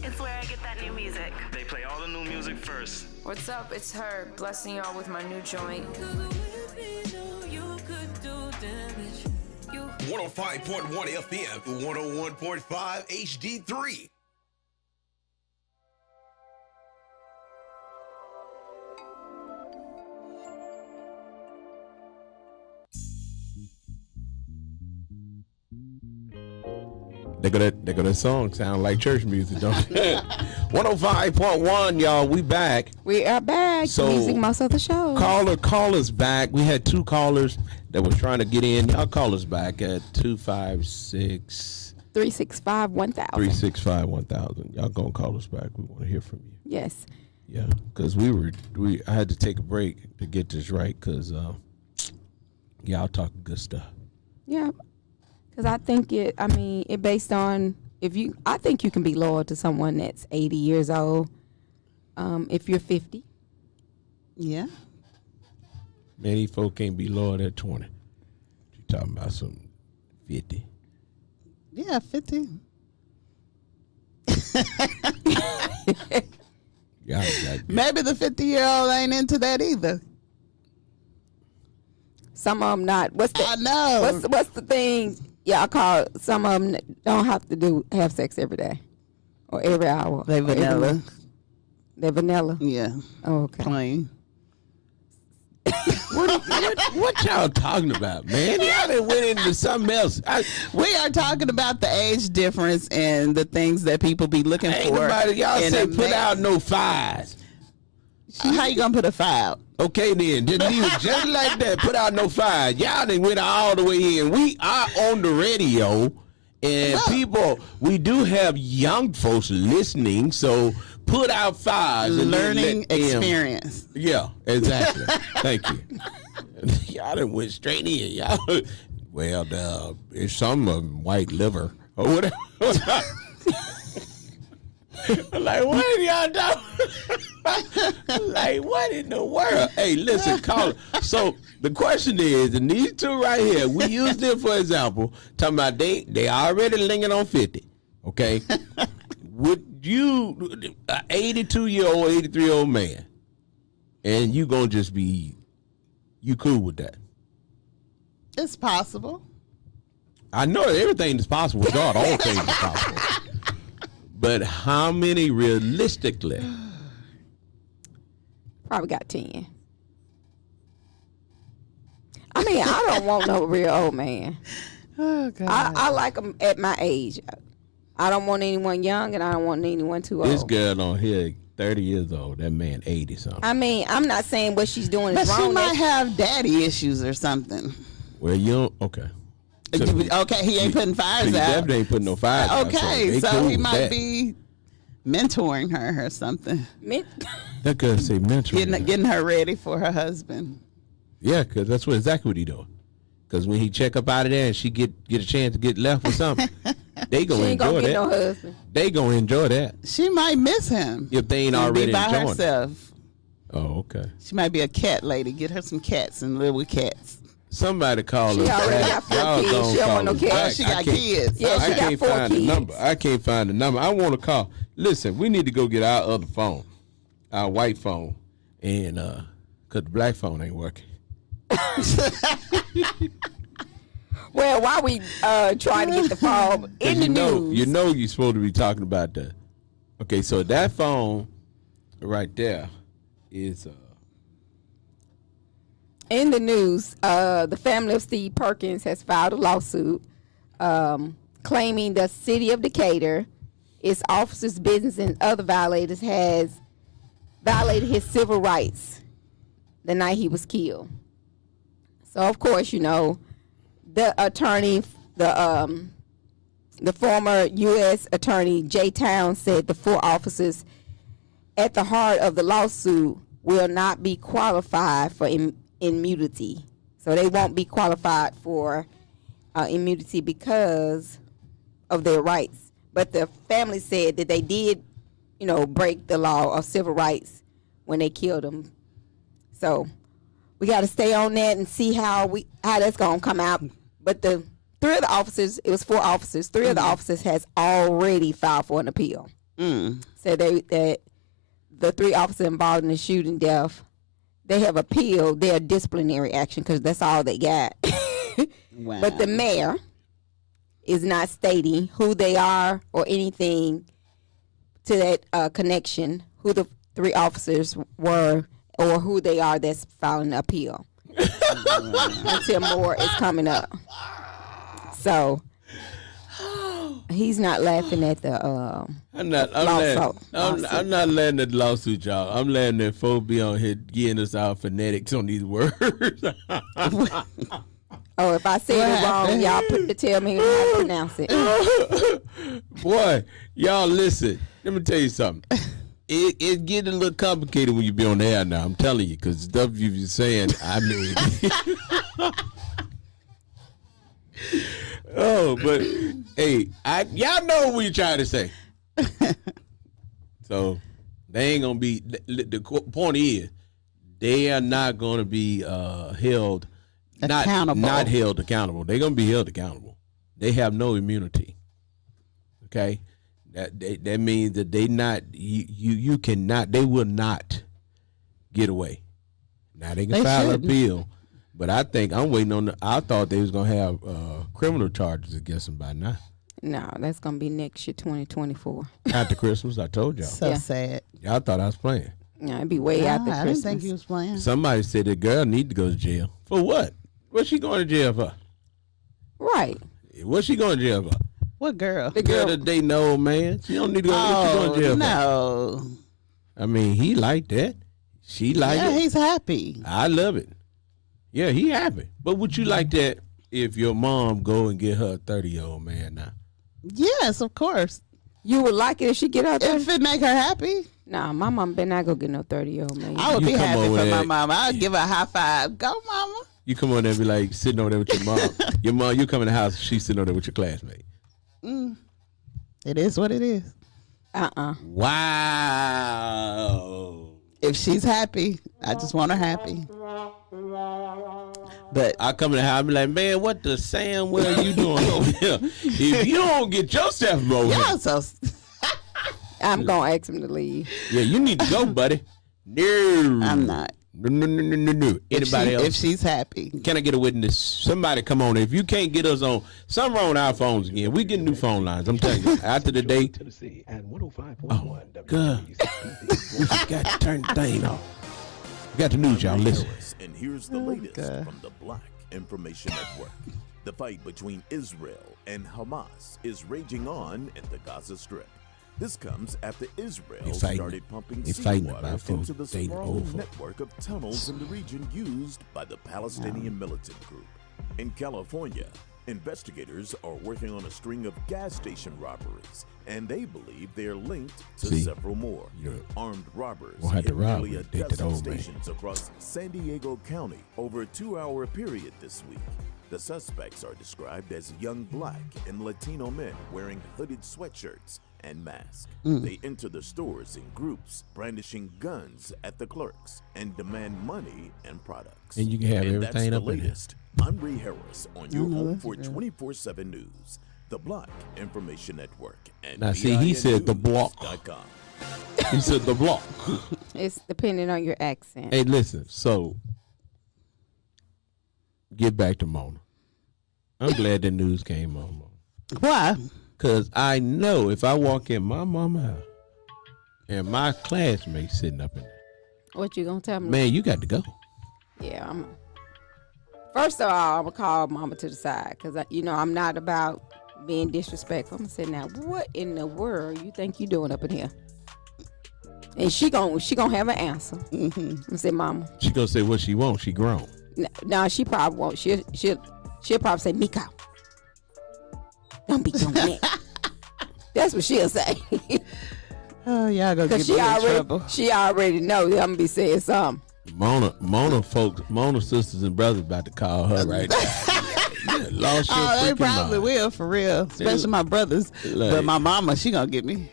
It's where I get that new music. They play all the new music first. What's up? It's her, blessing y'all with my new joint. 105.1 FM, 101.5 HD3. They go that song sound like church music, don't it? 105.1, y'all. We back. We are back. So, Music Muscle of the Show. Call us back. We had two callers that were trying to get in. Y'all call us back at 256. 365-1000. 365-1000. Y'all gonna call us back. We want to hear from you. Yes. Yeah, because I had to take a break to get this right because y'all talking good stuff. Yeah, because I think it based on I think you can be loyal to someone that's 80 years old if you're 50. Yeah. Many folk can't be loyal at 20. You talking about some 50. Yeah, 50. Yeah, maybe the 50-year-old ain't into that either. Some of them not. I know. What's the thing? Yeah, I call some of them don't have to have sex every day or every hour. They vanilla. They're vanilla. Yeah. Oh, okay. Plain. What y'all talking about, man? Y'all done went into something else. We are talking about the age difference and the things that people be looking for. Y'all say put out no fives. How you gonna put a 5? Okay, then just leave it just like that. Put out no fives. Y'all done went all the way in. We are on the radio, and people, we do have young folks listening, so. Put out fives. Learning experience. Yeah, exactly. Thank you. Y'all done went straight in. Y'all. Well, it's some white liver or whatever. Like, what are y'all doing? Like, what in the world? Hey, listen, caller. So the question is, and these two right here, we use them for example, talking about they already lingering on 50. Okay. Would you, an 82-year-old, 83-year-old man, and you gonna just be, you cool with that? It's possible. I know everything is possible with God. All things are possible. But how many realistically? Probably got 10. I mean, I don't want no real old man. Oh, God. I like them at my age. I don't want anyone young, and I don't want anyone too old. This girl on here, 30 years old. That man, 80 something. I mean, I'm not saying what she's doing is but wrong. She might have daddy issues or something. Well, you don't. Okay. So, okay, he ain't putting fires he out. definitely ain't putting no fires out. Okay, so cool he might that. be mentoring her or something. That girl say mentoring. Getting her ready for her husband. Yeah, because that's exactly what he doing. Because when he check up out of there and she get a chance to get left or something, they gonna enjoy that. No husband. They gonna enjoy that. She might miss him if they ain't already be by enjoying herself. It. Oh, okay. She might be a cat lady. Get her some cats and live with cats. Somebody call her. She already got 4 kids. She don't want no cats. She got kids. Yeah, she got 4 find kids. the number. I can't find the number. I want to call. Listen, we need to go get our other phone, our white phone, and cause the black phone ain't working. Well, while we trying to get the phone in the news, you know you're supposed to be talking about that. Okay, so that phone right there is in the news. The family of Steve Perkins has filed a lawsuit claiming the city of Decatur, its officers' business, and other violators has violated his civil rights the night he was killed. So, of course, you know, the attorney, the former U.S. attorney Jay Towns said the 4 officers at the heart of the lawsuit will not be qualified for immunity. So they won't be qualified for immunity because of their rights. But the family said that they did, you know, break the law of civil rights when they killed him. So we got to stay on that and see how that's going to come out. But the 3 of the officers, it was 4 officers, 3 of the officers has already filed for an appeal. So that the 3 officers involved in the shooting death, they have appealed their disciplinary action because that's all they got. Wow. But the mayor is not stating who they are or anything to that connection, who the 3 officers were or who they are that's filing an appeal. Until more is coming up. So he's not laughing at the I'm not laughing at the lawsuit, y'all. I'm laughing at folks be on here getting us our phonetics on these words. Oh, if I said it wrong, y'all tell me how to pronounce it. Boy, y'all listen. Let me tell you something. It get a little complicated when you be on the air now. I'm telling you, because stuff you be saying, I mean. Oh, but hey, y'all know what we trying to say. So they ain't gonna be. The point is, they are not gonna be held accountable. Not held accountable. They're gonna be held accountable. They have no immunity. Okay. That means that they not you cannot, they will not get away. Now they can file an appeal, but I think I'm waiting on I thought they was gonna have criminal charges against them by now. No, that's gonna be next year, 2024. After Christmas, I told y'all. So sad. Y'all thought I was playing. Yeah, it'd be way after Christmas. I didn't think you was playing. Somebody said the girl need to go to jail. For what? What's she going to jail for? Right. What's she going to jail for? What girl? The girl that dating the old man. She don't need to go. What she going to jail for? I mean, he like that. She like it. Yeah, he's happy. I love it. Yeah, he happy. But would you like that if your mom go and get her a 30-year-old man now? Yes, of course. You would like it if she get out there? If it make her happy. Nah, my mom better not go get no 30-year-old man. I would be happy for my mama. I'd give her a high five. Go, mama. You come on there and be like sitting over there with your mom. Your mom, you come in the house, she's sitting over there with your classmate. It is what it is. Wow. If she's happy, I just want her happy. But I come in the house and be like, man, what the Sam, what are you doing over here? If you don't get yourself over here. I'm going to ask him to leave. Yeah, you need to go, buddy. No. I'm not. No. Anybody else? If she's happy. Can I get a witness? Somebody come on. If you can't get us on, something wrong with our phones again. We get new phone lines. I'm telling you. After the day. Oh, God. We forgot to turn the thing off. We got the news, y'all. Listen. And here's the latest from the Black Information Network. The fight between Israel and Hamas is raging on in the Gaza Strip. This comes after Israel started pumping seawater into the sprawling network of tunnels in the region used by the Palestinian militant group. In California, investigators are working on a string of gas station robberies, and they believe they're linked to several more. Armed robbers hit nearly a dozen stations across San Diego County over a 2-hour period this week. The suspects are described as young Black and Latino men wearing hooded sweatshirts and masks. They enter the stores in groups, brandishing guns at the clerks, and demand money and products. And you can have everything that's up the in latest. I'm Ray Harris on your home for 24/7 News, the Black Information Network, and now, see, he said the block. He said the block. It's depending on your accent. Hey, listen. So, get back to Mona. I'm glad the news came on, Mona. Why? Because I know if I walk in my mama's house and my classmates sitting up in there. What you going to tell me? Man, you got to go. Yeah. First of all, I'm going to call mama to the side because, I'm not about being disrespectful. I'm going to say, now, what in the world you think you doing up in here? And she gonna have an answer. I'm going to say, mama. She going to say what she wants. She grown. No, she probably won't. She'll probably say, Miko, don't be doing that. That's what she'll say. Oh, y'all gonna get me in trouble. She already know I'm gonna be saying something. Mona sisters and brothers about to call her right now. Lost your they mind. probably will, for real. Especially my brothers. But my mama, she gonna get me.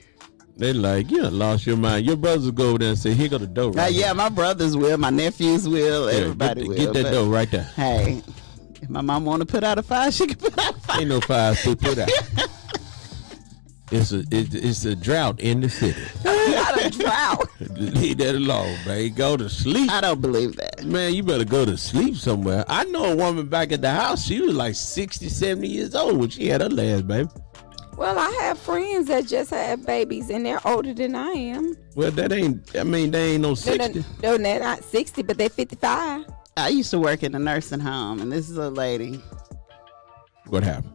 They like, you done lost your mind. Your brothers will go over there and say, here go the dough right Yeah, my brothers will. My nephews will. Everybody will. Get that dough right there. Hey, if my mom want to put out a fire, she can put out a fire. Ain't no fires to put out. It's a drought in the city. Not a drought. Leave that alone, man. Go to sleep. I don't believe that. Man, you better go to sleep somewhere. I know a woman back at the house. She was like 60, 70 years old when she had her last baby. Well, I have friends that just have babies, and they're older than I am. Well, they ain't no 60. No, they're not 60, but they're 55. I used to work in a nursing home, and this is a lady. What happened?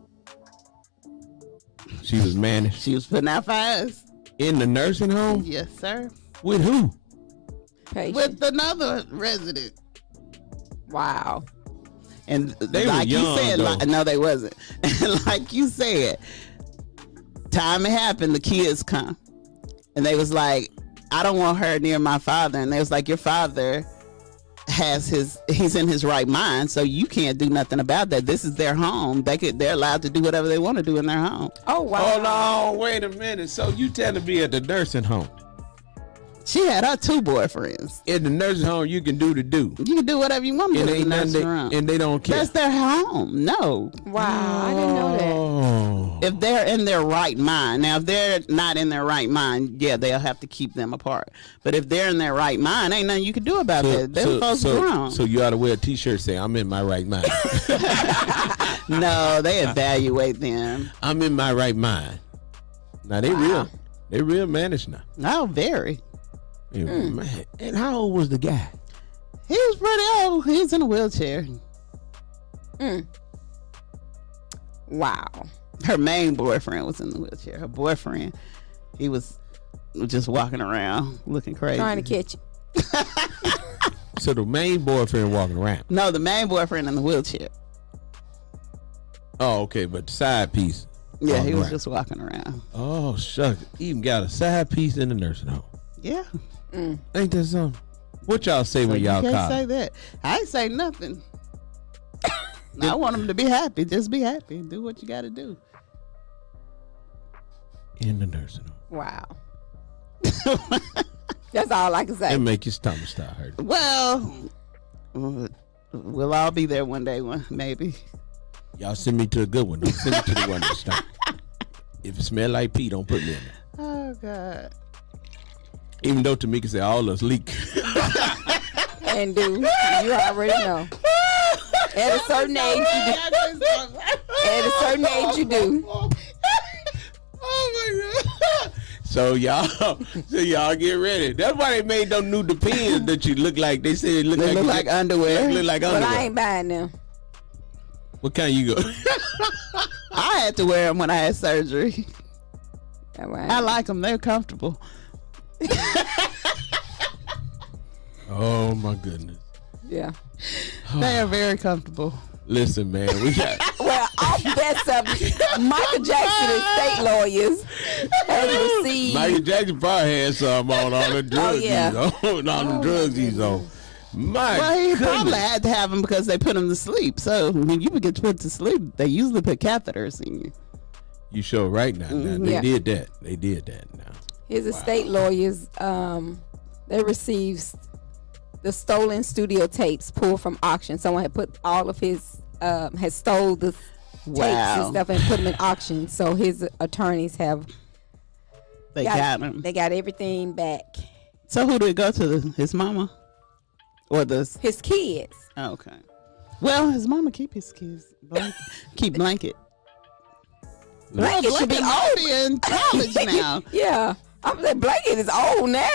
She was managed. She was putting out fires. In the nursing home? Yes, sir. With who? Patient. With another resident. Wow. And They were like you young, said, though. no, they wasn't. Like you said, time it happened, the kids come. And they was like, I don't want her near my father. And they was like, your father he's in his right mind, so you can't do nothing about that. This is their home. They're allowed to do whatever they want to do in their home. Oh, wow. Hold on, wait a minute. So you telling me at the nursing home? She had her 2 boyfriends. In the nursing home, you can do the do. You can do whatever you want to do in the nursing home. And they don't care. That's their home. No. Wow, I didn't know that. Oh. If they're in their right mind. Now, if they're not in their right mind, yeah, they'll have to keep them apart. But if they're in their right mind, ain't nothing you can do about that. They're supposed to grown. So you ought to wear a T-shirt saying, I'm in my right mind. No, they evaluate them. I'm in my right mind. Now, they real managed now. Oh, very. Yeah, man. And how old was the guy? He was pretty old. He was in a wheelchair. Wow. Her main boyfriend was in the wheelchair. Her boyfriend, he was just walking around looking crazy. Trying to catch you. So the main boyfriend walking around. No, the main boyfriend in the wheelchair. Oh, okay, but the side piece. Yeah, walking he was around. just walking around. Oh, shucks. Even got a side piece in the nursing home. Yeah. Ain't that something? What y'all say when y'all you call? can't say that. I ain't say nothing. I want them to be happy. Just be happy. Do what you got to do. In the nursing home. Wow. That's all I can say. It make your stomach start hurting. Well, we'll all be there one day, maybe. Y'all send me to a good one. Don't send me to the one that start. If it smell like pee, don't put me in there. Oh, God. Even though Tamika said all us leak. And do. You already know. At a certain age, you do. At a certain age, you do. Oh my God. So y'all get ready. That's why they made them new Depends that you look like. They said it look They like look like underwear. Look like But underwear. I ain't buying them. What kind you go? I had to wear them when I had surgery. All right. I like them. They're comfortable. Oh my goodness. Yeah. They are very comfortable. Listen, man, we got. Well, off that subject, Michael Jackson and state lawyers has received. Michael Jackson probably had some on all the drugs yeah. he's on. All the drugs he's on. My Well, he goodness. probably had to have them because they put him to sleep. So when you would get put to sleep, they usually put catheters in you. You sure right now. Now they Yeah. did that. They did that now. His estate lawyers, they received the stolen studio tapes pulled from auction. Someone had put all of his, had stole the tapes and stuff and put them in auction. So his attorneys have. They got him. They got everything back. So who did it go to? His mama? Or his kids? Oh, okay. Well, his mama keep his kids. Keep Blanket. Blanket should be old. Be in college now. Yeah. I'm saying Blanket is old now.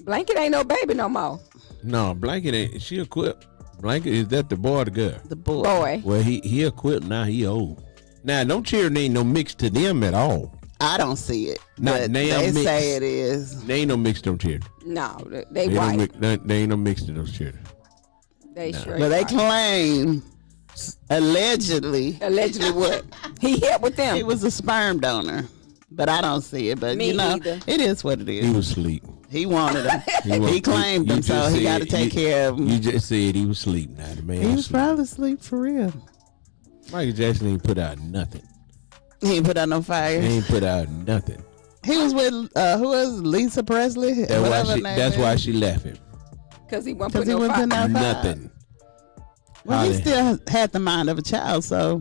Blanket ain't no baby no more. No, Blanket ain't. She equipped. Blanket, is that the boy or the girl? The boy. Boy. Well, he equipped now. He old. Now, them children ain't no mix to them at all. I don't see it. Not But they they mix. say it is. They ain't no mix to them children. No, they They white. ain't no mix to those children. They sure. But they white. claim, allegedly, what? He helped with them. he was a sperm donor. But I don't see it. But Me you know, either. it is what it is. He was asleep. He wanted him. was- He claimed you him, so just he got to said- take care of him. You just said he was asleep. Now the man He was was asleep. probably asleep for real. Michael Jackson ain't put out nothing. He ain't put out no He fires. ain't put out nothing. He was with who was Lisa Presley? That's why she left him. Because he wasn't Because putting he no wasn't fire. putting out fires. Nothing. Well, he Holly. still had the mind of a child, so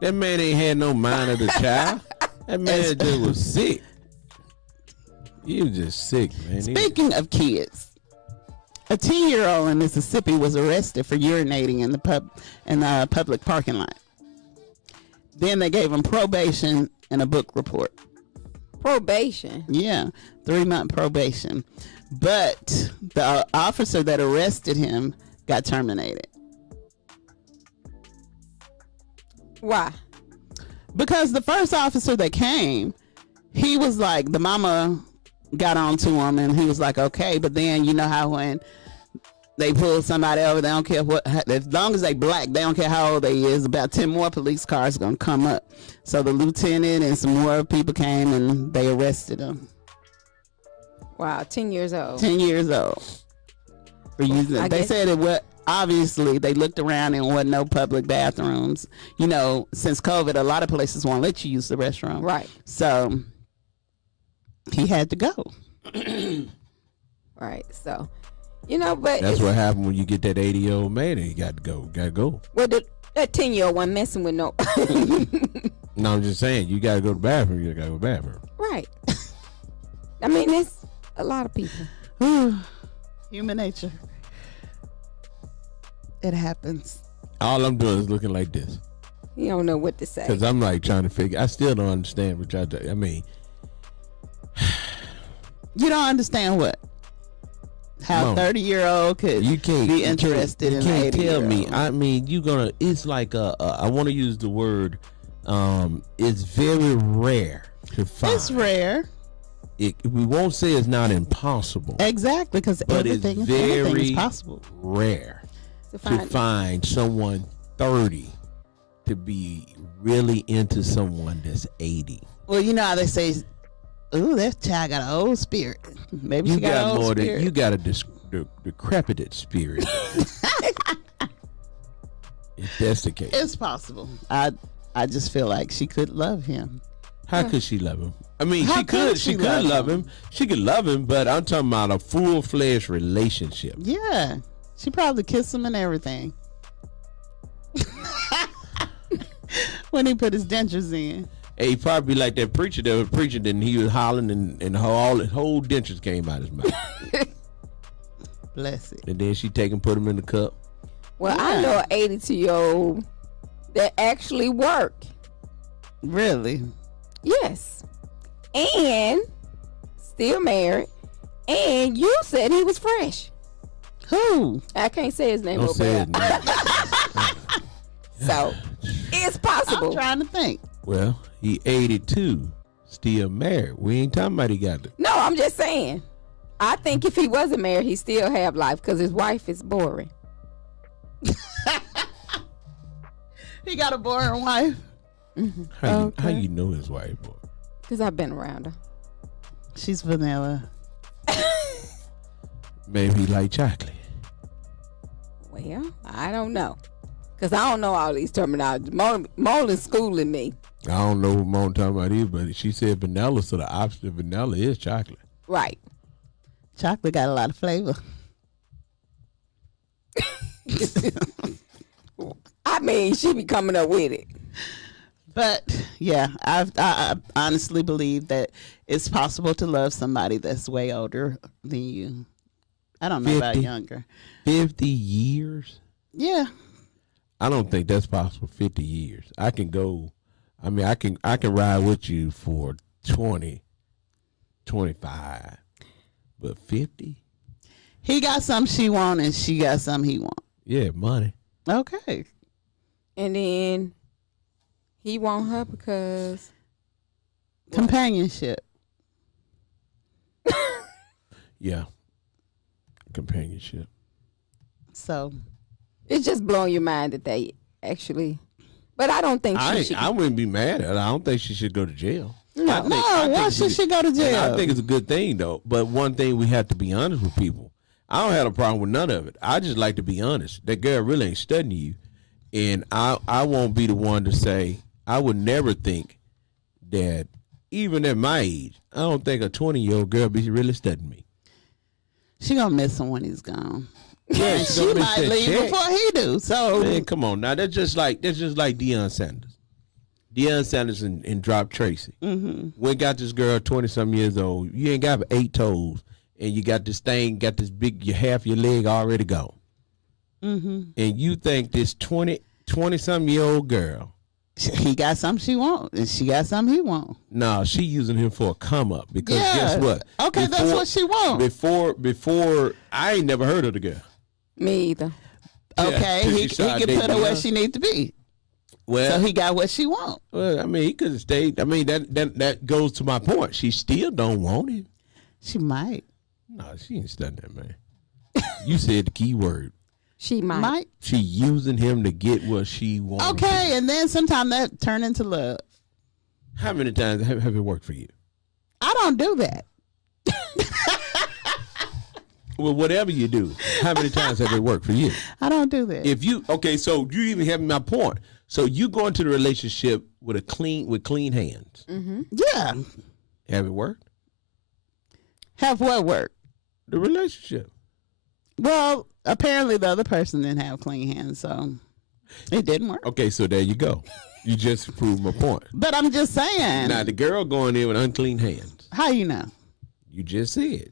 That man ain't had no mind of the child. That man just was sick. He was just sick, man. speaking of kids, a 10-year-old in Mississippi was arrested for urinating in the public parking lot. Then they gave him probation and a book report. Probation. Yeah, 3-month probation. But the officer that arrested him got terminated. Why? Because the first officer that came, he was like, the mama got on to him and he was like, okay. But then you know how when they pull somebody over. They don't care what, as long as they black, they don't care how old they is. About 10 more police cars gonna come up. So the lieutenant and some more people came and they arrested him. Wow, 10 years old. 10 years old. For using it. They said it was obviously they looked around and wasn't no public bathrooms. You know, since COVID, a lot of places won't let you use the restroom. Right. So he had to go. Right. So, you know, but that's what happened when you get that 80-year-old man and you got to go. Got to go. Well, that 10-year-old wasn't messing with no. No, I'm just saying you got to go to the bathroom. You got to go to the bathroom. Right. I mean, it's a lot of people. Human nature. It happens. All I'm doing is looking like this. You don't know what to say. Because I'm like trying to figure. I still don't understand what y'all do. I mean, you don't understand what? How a 30-year-old could be interested in an 80-year-old. You can't tell me. I mean, you gonna. It's like I want to use the word. It's very rare to find. It's rare. We won't say it's not impossible. Exactly, because everything is possible. Rare to find someone 30 to be really into someone that's 80. Well, you know how they say, "Ooh, that child got an old spirit." Maybe you she got an old spirit. You got a decrepit spirit. If that's the case, it's possible. I just feel like she could love him. How could she love him? I mean, she could love him. She could love him, but I'm talking about a full-fledged relationship. Yeah. She probably kissed him and everything. When he put his dentures in. Hey, he probably like that preacher that was preaching and he was hollering and all his whole dentures came out his mouth. Bless it. And then she take and put him in the cup. Well, I know an 82-year-old that actually worked. Really? Yes. And still married. And you said he was fresh. Who? I can't say his name. Don't say his name. So it's possible. I'm trying to think. Well, he 82, still married. We ain't talking about he got it. No, I'm just saying. I think if he wasn't married, he still have life because his wife is boring. He got a boring wife. Mm-hmm. How you know his wife, boy? Because I've been around her. She's vanilla. Maybe he like chocolate. Well, I don't know. Because I don't know all these terminologies. Molin's schooling me. I don't know what Mom talking about either, but she said vanilla, so the opposite of vanilla is chocolate. Right. Chocolate got a lot of flavor. I mean, she be coming up with it. But yeah, I honestly believe that it's possible to love somebody that's way older than you. I don't know 50, about younger. 50 years? Yeah. I don't think that's possible. 50 years. I can go. I mean, I can ride with you for 20, 25, but 50. He got something she want and she got something he want. Yeah, money. Okay. And then he want her because companionship. Yeah. Companionship. So it's just blowing your mind that they actually. But I don't think she should. I wouldn't be mad at her. I don't think she should go to jail. No, why should she go to jail? I think it's a good thing though. But one thing we have to be honest with people. I don't have a problem with none of it. I just like to be honest. That girl really ain't studying you. And I won't be the one to say, I would never think that even at my age, I don't think a 20-year-old girl be really studying me. She gonna miss him when he's gone. Yeah, and she might leave before he do. So man, come on now. That's just like Deion Sanders. Deion Sanders and Drop Tracy. Mm-hmm. We got this girl 20-some years old. You ain't got 8 toes, and you got this thing, got this big, half your leg already gone. Mm-hmm. And you think this 20-some-year-old girl, he got something she want, and she got something he want. No, she using him for a come up because guess what? Okay, that's what she want. Before I ain't never heard of the girl. Me either. Okay, he can put her where she need to be. Well, so he got what she want. Well, I mean, he could have stayed. I mean, that goes to my point. She still don't want him. She might. No, she ain't studying that man. You said the key word. She might. She using him to get what she wants. Okay, and then sometimes that turn into love. How many times have it worked for you? I don't do that. Well, whatever you do, how many times have it worked for you? I don't do that. If you so you even have my point. So you go into the relationship with clean hands. Mm-hmm. Yeah. Have it worked? Have what worked? The relationship. Well, apparently the other person didn't have clean hands, so it didn't work. Okay, so there you go. You just proved my point. But I'm just saying. Now the girl going in with unclean hands. How you know? You just said.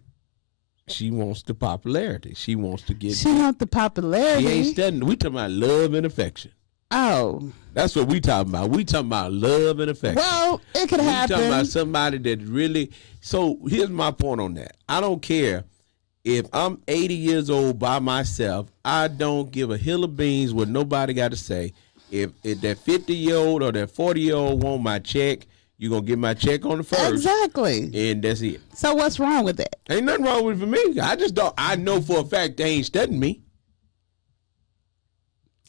She wants the popularity. She wants to get. She wants the popularity. She ain't studying. We talking about love and affection. Oh. That's what we talking about. We talking about love and affection. Well, it could happen. We talking about somebody that really. So here's my point on that. I don't care if I'm 80 years old by myself. I don't give a hill of beans what nobody got to say. If that 50-year-old or that 40-year-old want my check, you're going to get my check on the first. Exactly. And that's it. So what's wrong with that? Ain't nothing wrong with it for me. I just don't. I know for a fact they ain't studying me.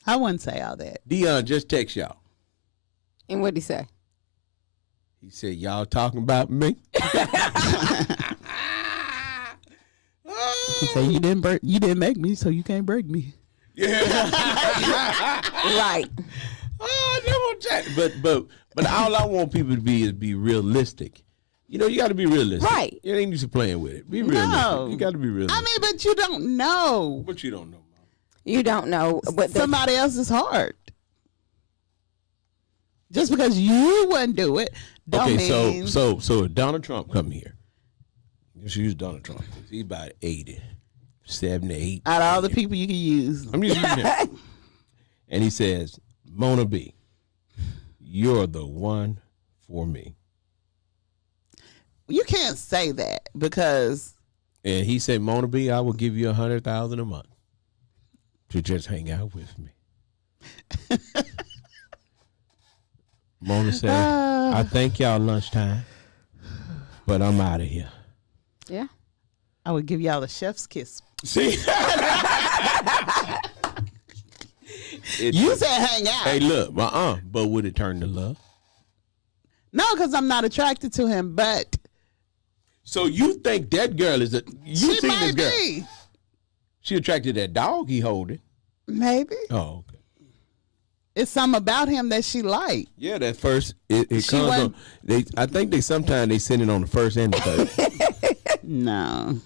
I wouldn't say all that. Dion just text y'all. And what'd he say? He said, y'all talking about me? He said, you didn't make me, so you can't break me. Yeah. Right. Oh, but all I want people to be is be realistic. You know, you got to be realistic. Right. You ain't used to playing with it. Be realistic. No. You got to be realistic. I mean, but you don't know. What you don't know, Mom? You don't know what somebody else's heart. Just because you wouldn't do it, don't mean. So if Donald Trump come here, just use Donald Trump. He's about 80, 78. Out of all the people you can use. I'm just using him. And he says, Mona B, you're the one for me. You can't say that because. And he said, Mona B, I will give you $100,000 a month to just hang out with me. Mona said, I thank y'all lunchtime, but I'm out of here. Yeah. I would give y'all a chef's kiss. See? You said hang out. Hey, look, but would it turn to love? No, because I'm not attracted to him, but. So you think that girl is you she might this girl? Be. She attracted that dog he holding. Maybe. Oh, okay. It's something about him that she liked. Yeah, that first it comes on. I think they sometimes they send it on the first and the third. No.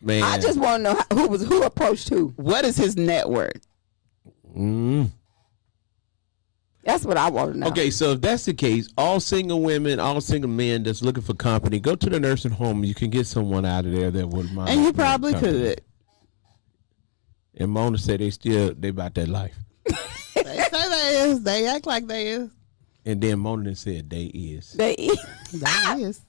Man. I just want to know who approached who. What is his net worth? That's what I want to know. Okay, so if that's the case, all single women, all single men that's looking for company, go to the nursing home. You can get someone out of there that would mind. And you probably could. And Mona said they about that life. They say they is. They act like they is. And then Mona said they is. They is. They is.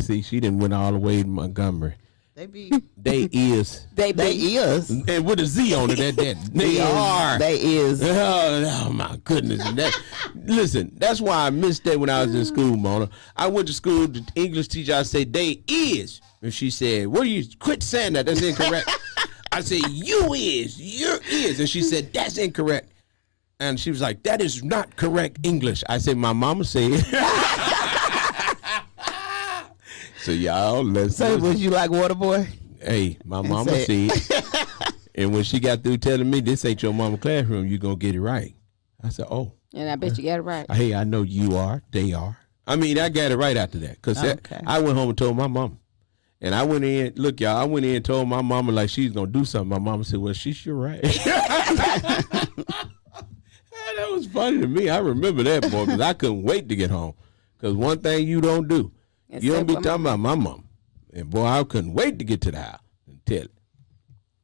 See, she didn't went all the way to Montgomery. They be. They is. They is. And with a Z on it, that they are. They is. Oh my goodness. Listen, that's why I missed that when I was in school, Mona. I went to school, the English teacher, I said, they is. And she said, what are you, quit saying that, that's incorrect. I said, you is. And she said, that's incorrect. And she was like, that is not correct English. I said, my mama said. So y'all, let's was you like Waterboy? Hey, my mama said. And when she got through telling me this ain't your mama classroom, you gonna get it right. I said, oh. And I bet you got it right. Hey, I know you are. They are. I mean, I got it right after that. Because I went home and told my mama. And I went in, look, y'all, I went in and told my mama like she's going to do something. My mama said, well, she's sure right. That was funny to me. I remember that, boy, because I couldn't wait to get home. Because one thing you don't do, you don't be talking about my mama. And, boy, I couldn't wait to get to the house and tell it.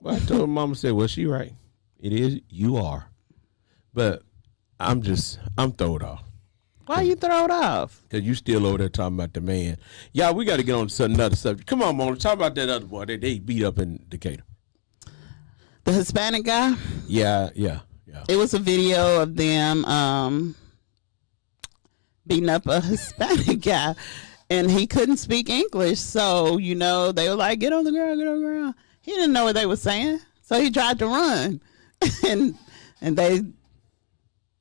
Well, I told her, mama said, well, she right. It is, you are. But I'm throwed off. Why you throw it off? Because you still over there talking about the man. Y'all, we got to get on to another subject. Come on, Mona. Talk about that other boy that they beat up in Decatur. The Hispanic guy? Yeah. It was a video of them beating up a Hispanic guy. And he couldn't speak English. So, they were like, get on the ground, get on the ground. He didn't know what they were saying, so he tried to run, and they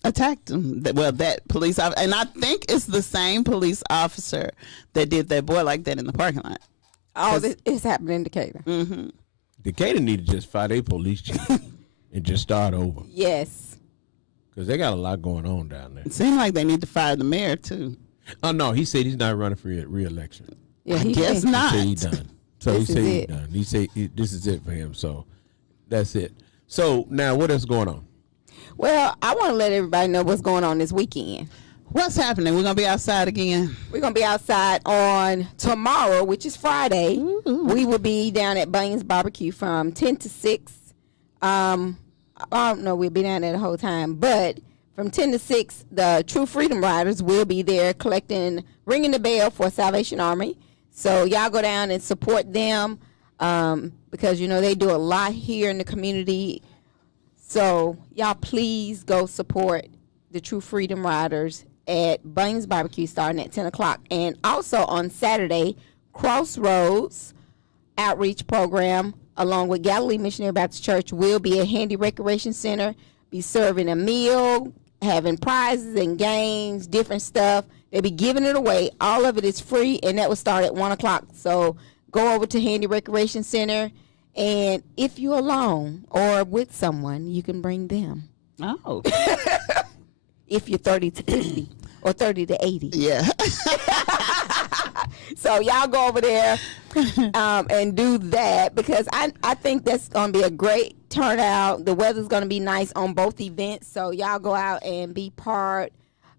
attacked him. Well, that police officer, and I think it's the same police officer that did that boy like that in the parking lot. Oh, it's happening in Decatur. Mm-hmm. Decatur need to just fire their police chief and just start over. Yes. Because they got a lot going on down there. It seems like they need to fire the mayor, too. Oh, no, he said he's not running for re-election. Yeah, I guess not. He said he's done. So This he said is he's it. done. He said this is it for him. So that's it. So now what else going on? Well, I want to let everybody know what's going on this weekend. What's happening? We're going to be outside again. We're going to be outside on tomorrow, which is Friday. Ooh. We will be down at Bunyan's Barbecue from 10 to 6. I don't know, we'll be down there the whole time, but from 10 to 6, the True Freedom Riders will be there ringing the bell for Salvation Army. So y'all go down and support them because, you know, they do a lot here in the community. So y'all please go support the True Freedom Riders at Bunyan's Barbecue starting at 10 o'clock. And also on Saturday, Crossroads Outreach Program along with Galilee Missionary Baptist Church will be at Handy Recreation Center, be serving a meal, having prizes and games, different stuff. They'll be giving it away. All of it is free, and that will start at 1 o'clock. So go over to Handy Recreation Center, and if you're alone or with someone, you can bring them. Oh. If you're 30 to 50 or 30 to 80. Yeah. So y'all go over there and do that because I think that's going to be a great turnout. The weather's going to be nice on both events. So y'all go out and be part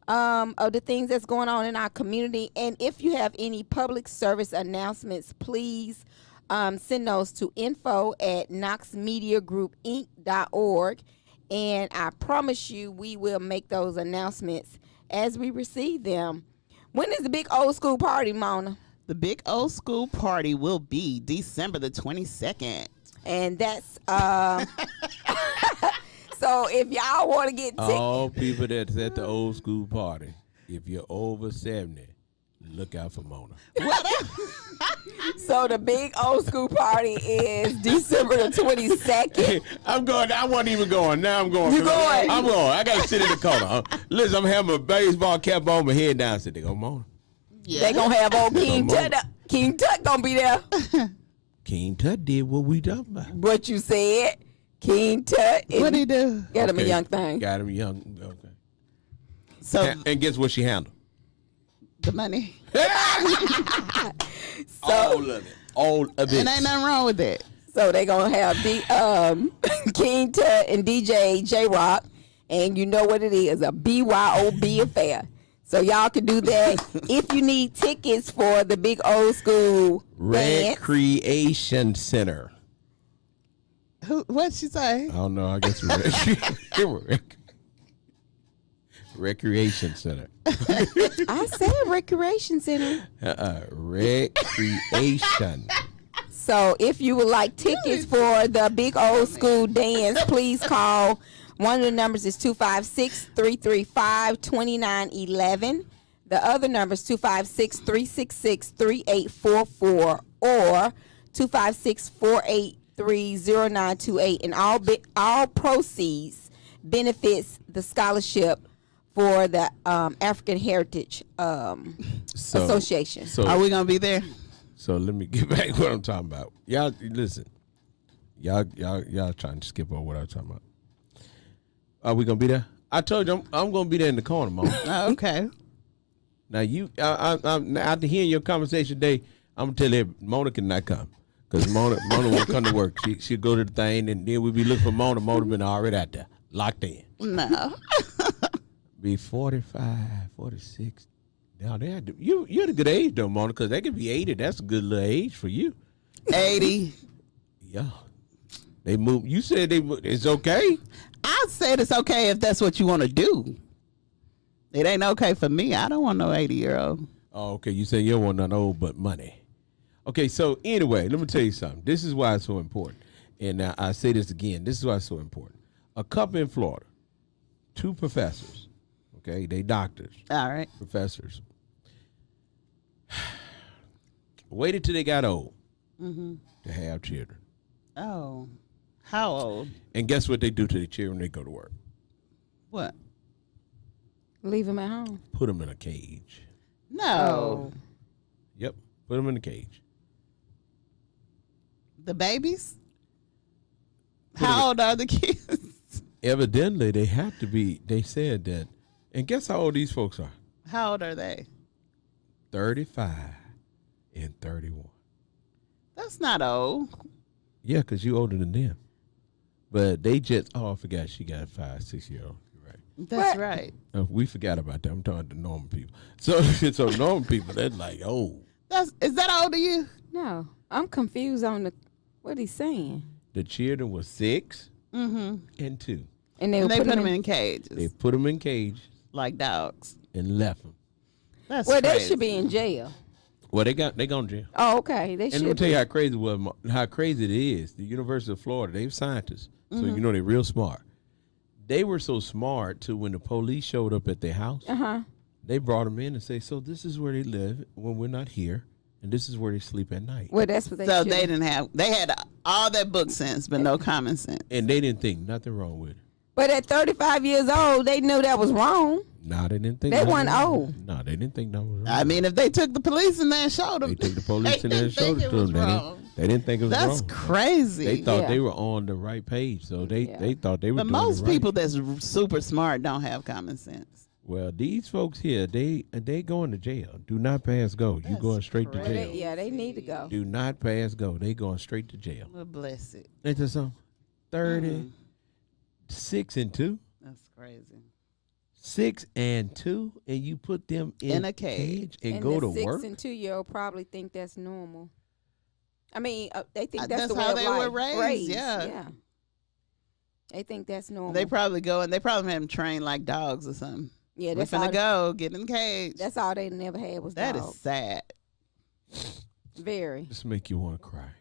of the things that's going on in our community. And if you have any public service announcements, please send those to info@knoxmediagroupinc.org. And I promise you we will make those announcements as we receive them. When is the big old school party, Mona? The big old school party will be December the 22nd. And that's so if y'all want to get tickets. All people that's at the old school party, if you're over 70, look out for Mona. So the big old school party is December the 22nd. I'm going. I wasn't even going. Now I'm going. You going? I'm going. I got to sit in the corner. Listen, I'm having a baseball cap on, my head down. Sit there. Go, Mona. Yeah. They going to have old King Tut. King Tut going to be there. King Tut did what we done about. What you said. King Tut. What'd he do? Got him a young thing. Got him young. Okay. So and guess what she handled? The money. All of it. All of it. And ain't nothing wrong with that. So they going to have King Tut and DJ J-Rock. And you know what it is, a BYOB affair. So y'all can do that. If you need tickets for the big old school Recreation Center. What'd she say? I don't know. I guess Recreation Center. I said Recreation Center. Recreation. So if you would like tickets for the big old school dance, please call. One of the numbers is 256-335-2911. The other number is 256-366-3844 or 256-483-0928. And all proceeds benefits the scholarship for the African Heritage Association. Are we gonna be there? So let me get back to what I'm talking about. Y'all listen. Y'all trying to skip over what I'm talking about. Are we gonna be there? I told you I'm gonna be there in the corner, Mom. Okay. Now after hearing your conversation today, I'm gonna tell you Mona cannot come because Mona won't come to work. She'll go to the thing and then we'll be looking for Mona. Mona been already out there, locked in. No. Be 45, 46. Now you're the good age though, Mona, because they could be 80. That's a good little age for you. 80. Yeah. They move. You said it's okay. I said it's okay if that's what you want to do. It ain't okay for me. I don't want no 80-year-old. Oh, okay. You say you don't want none old but money. Okay, so anyway, let me tell you something. This is why it's so important. And I say this again. This is why it's so important. A couple in Florida, 2 professors, okay? They doctors. All right. Professors. Waited till they got old Mm-hmm. to have children. Oh, how old? And guess what they do to the children when they go to work? What? Leave them at home. Put them in a cage. No. Yep, put them in a cage. The babies? How old are the kids? Evidently, they have to be. They said that. And guess how old these folks are? How old are they? 35 and 31. That's not old. Yeah, because you older than them. But they just, I forgot she got a 5-6 year old. Right. That's right. We forgot about that. I'm talking to normal people. So normal people, they're like, oh. Is that old to you? No, I'm confused on what he's saying. The children were 6 and 2. And they put them in cages. They put them in cages. Like dogs. And left them. That's well, crazy. they should be in jail. Well, they gone to jail. Oh, okay. They and should. let me tell you how crazy it is. The University of Florida, they're scientists, so you know they're real smart. They were so smart to when the police showed up at their house, they brought them in and say, "So this is where they live when we're not here, and this is where they sleep at night." Well, that's what they. So they didn't have. They had all that book sense, but no common sense. And they didn't think nothing wrong with it. But at 35 years old, they knew that was wrong. No, they didn't think They nothing weren't wrong. old. No, they didn't think nothing was wrong. I mean, if they took the police in there and showed them, They took the police in there and showed it to them. They didn't think it was wrong. That's crazy. They thought they were on the right page, so they thought they were. But doing most it right. people that's super smart don't have common sense. Well, these folks here, they going to jail. Do not pass go. You going straight to jail. They need to go. Do not pass go. They going straight to jail. Well, bless it. Ain't that something? 36 and 2. That's crazy. 6 and 2, and you put them in a cage and go to work. 6 and 2-year-old probably think that's normal. I mean, they think that's the way how of they life. were raised. Yeah. They think that's normal. They probably go and they probably have them trained like dogs or something. Yeah, we're that's finna all go get in the cage. That's all they never had was That dogs. is sad. Very. Just make you want to cry.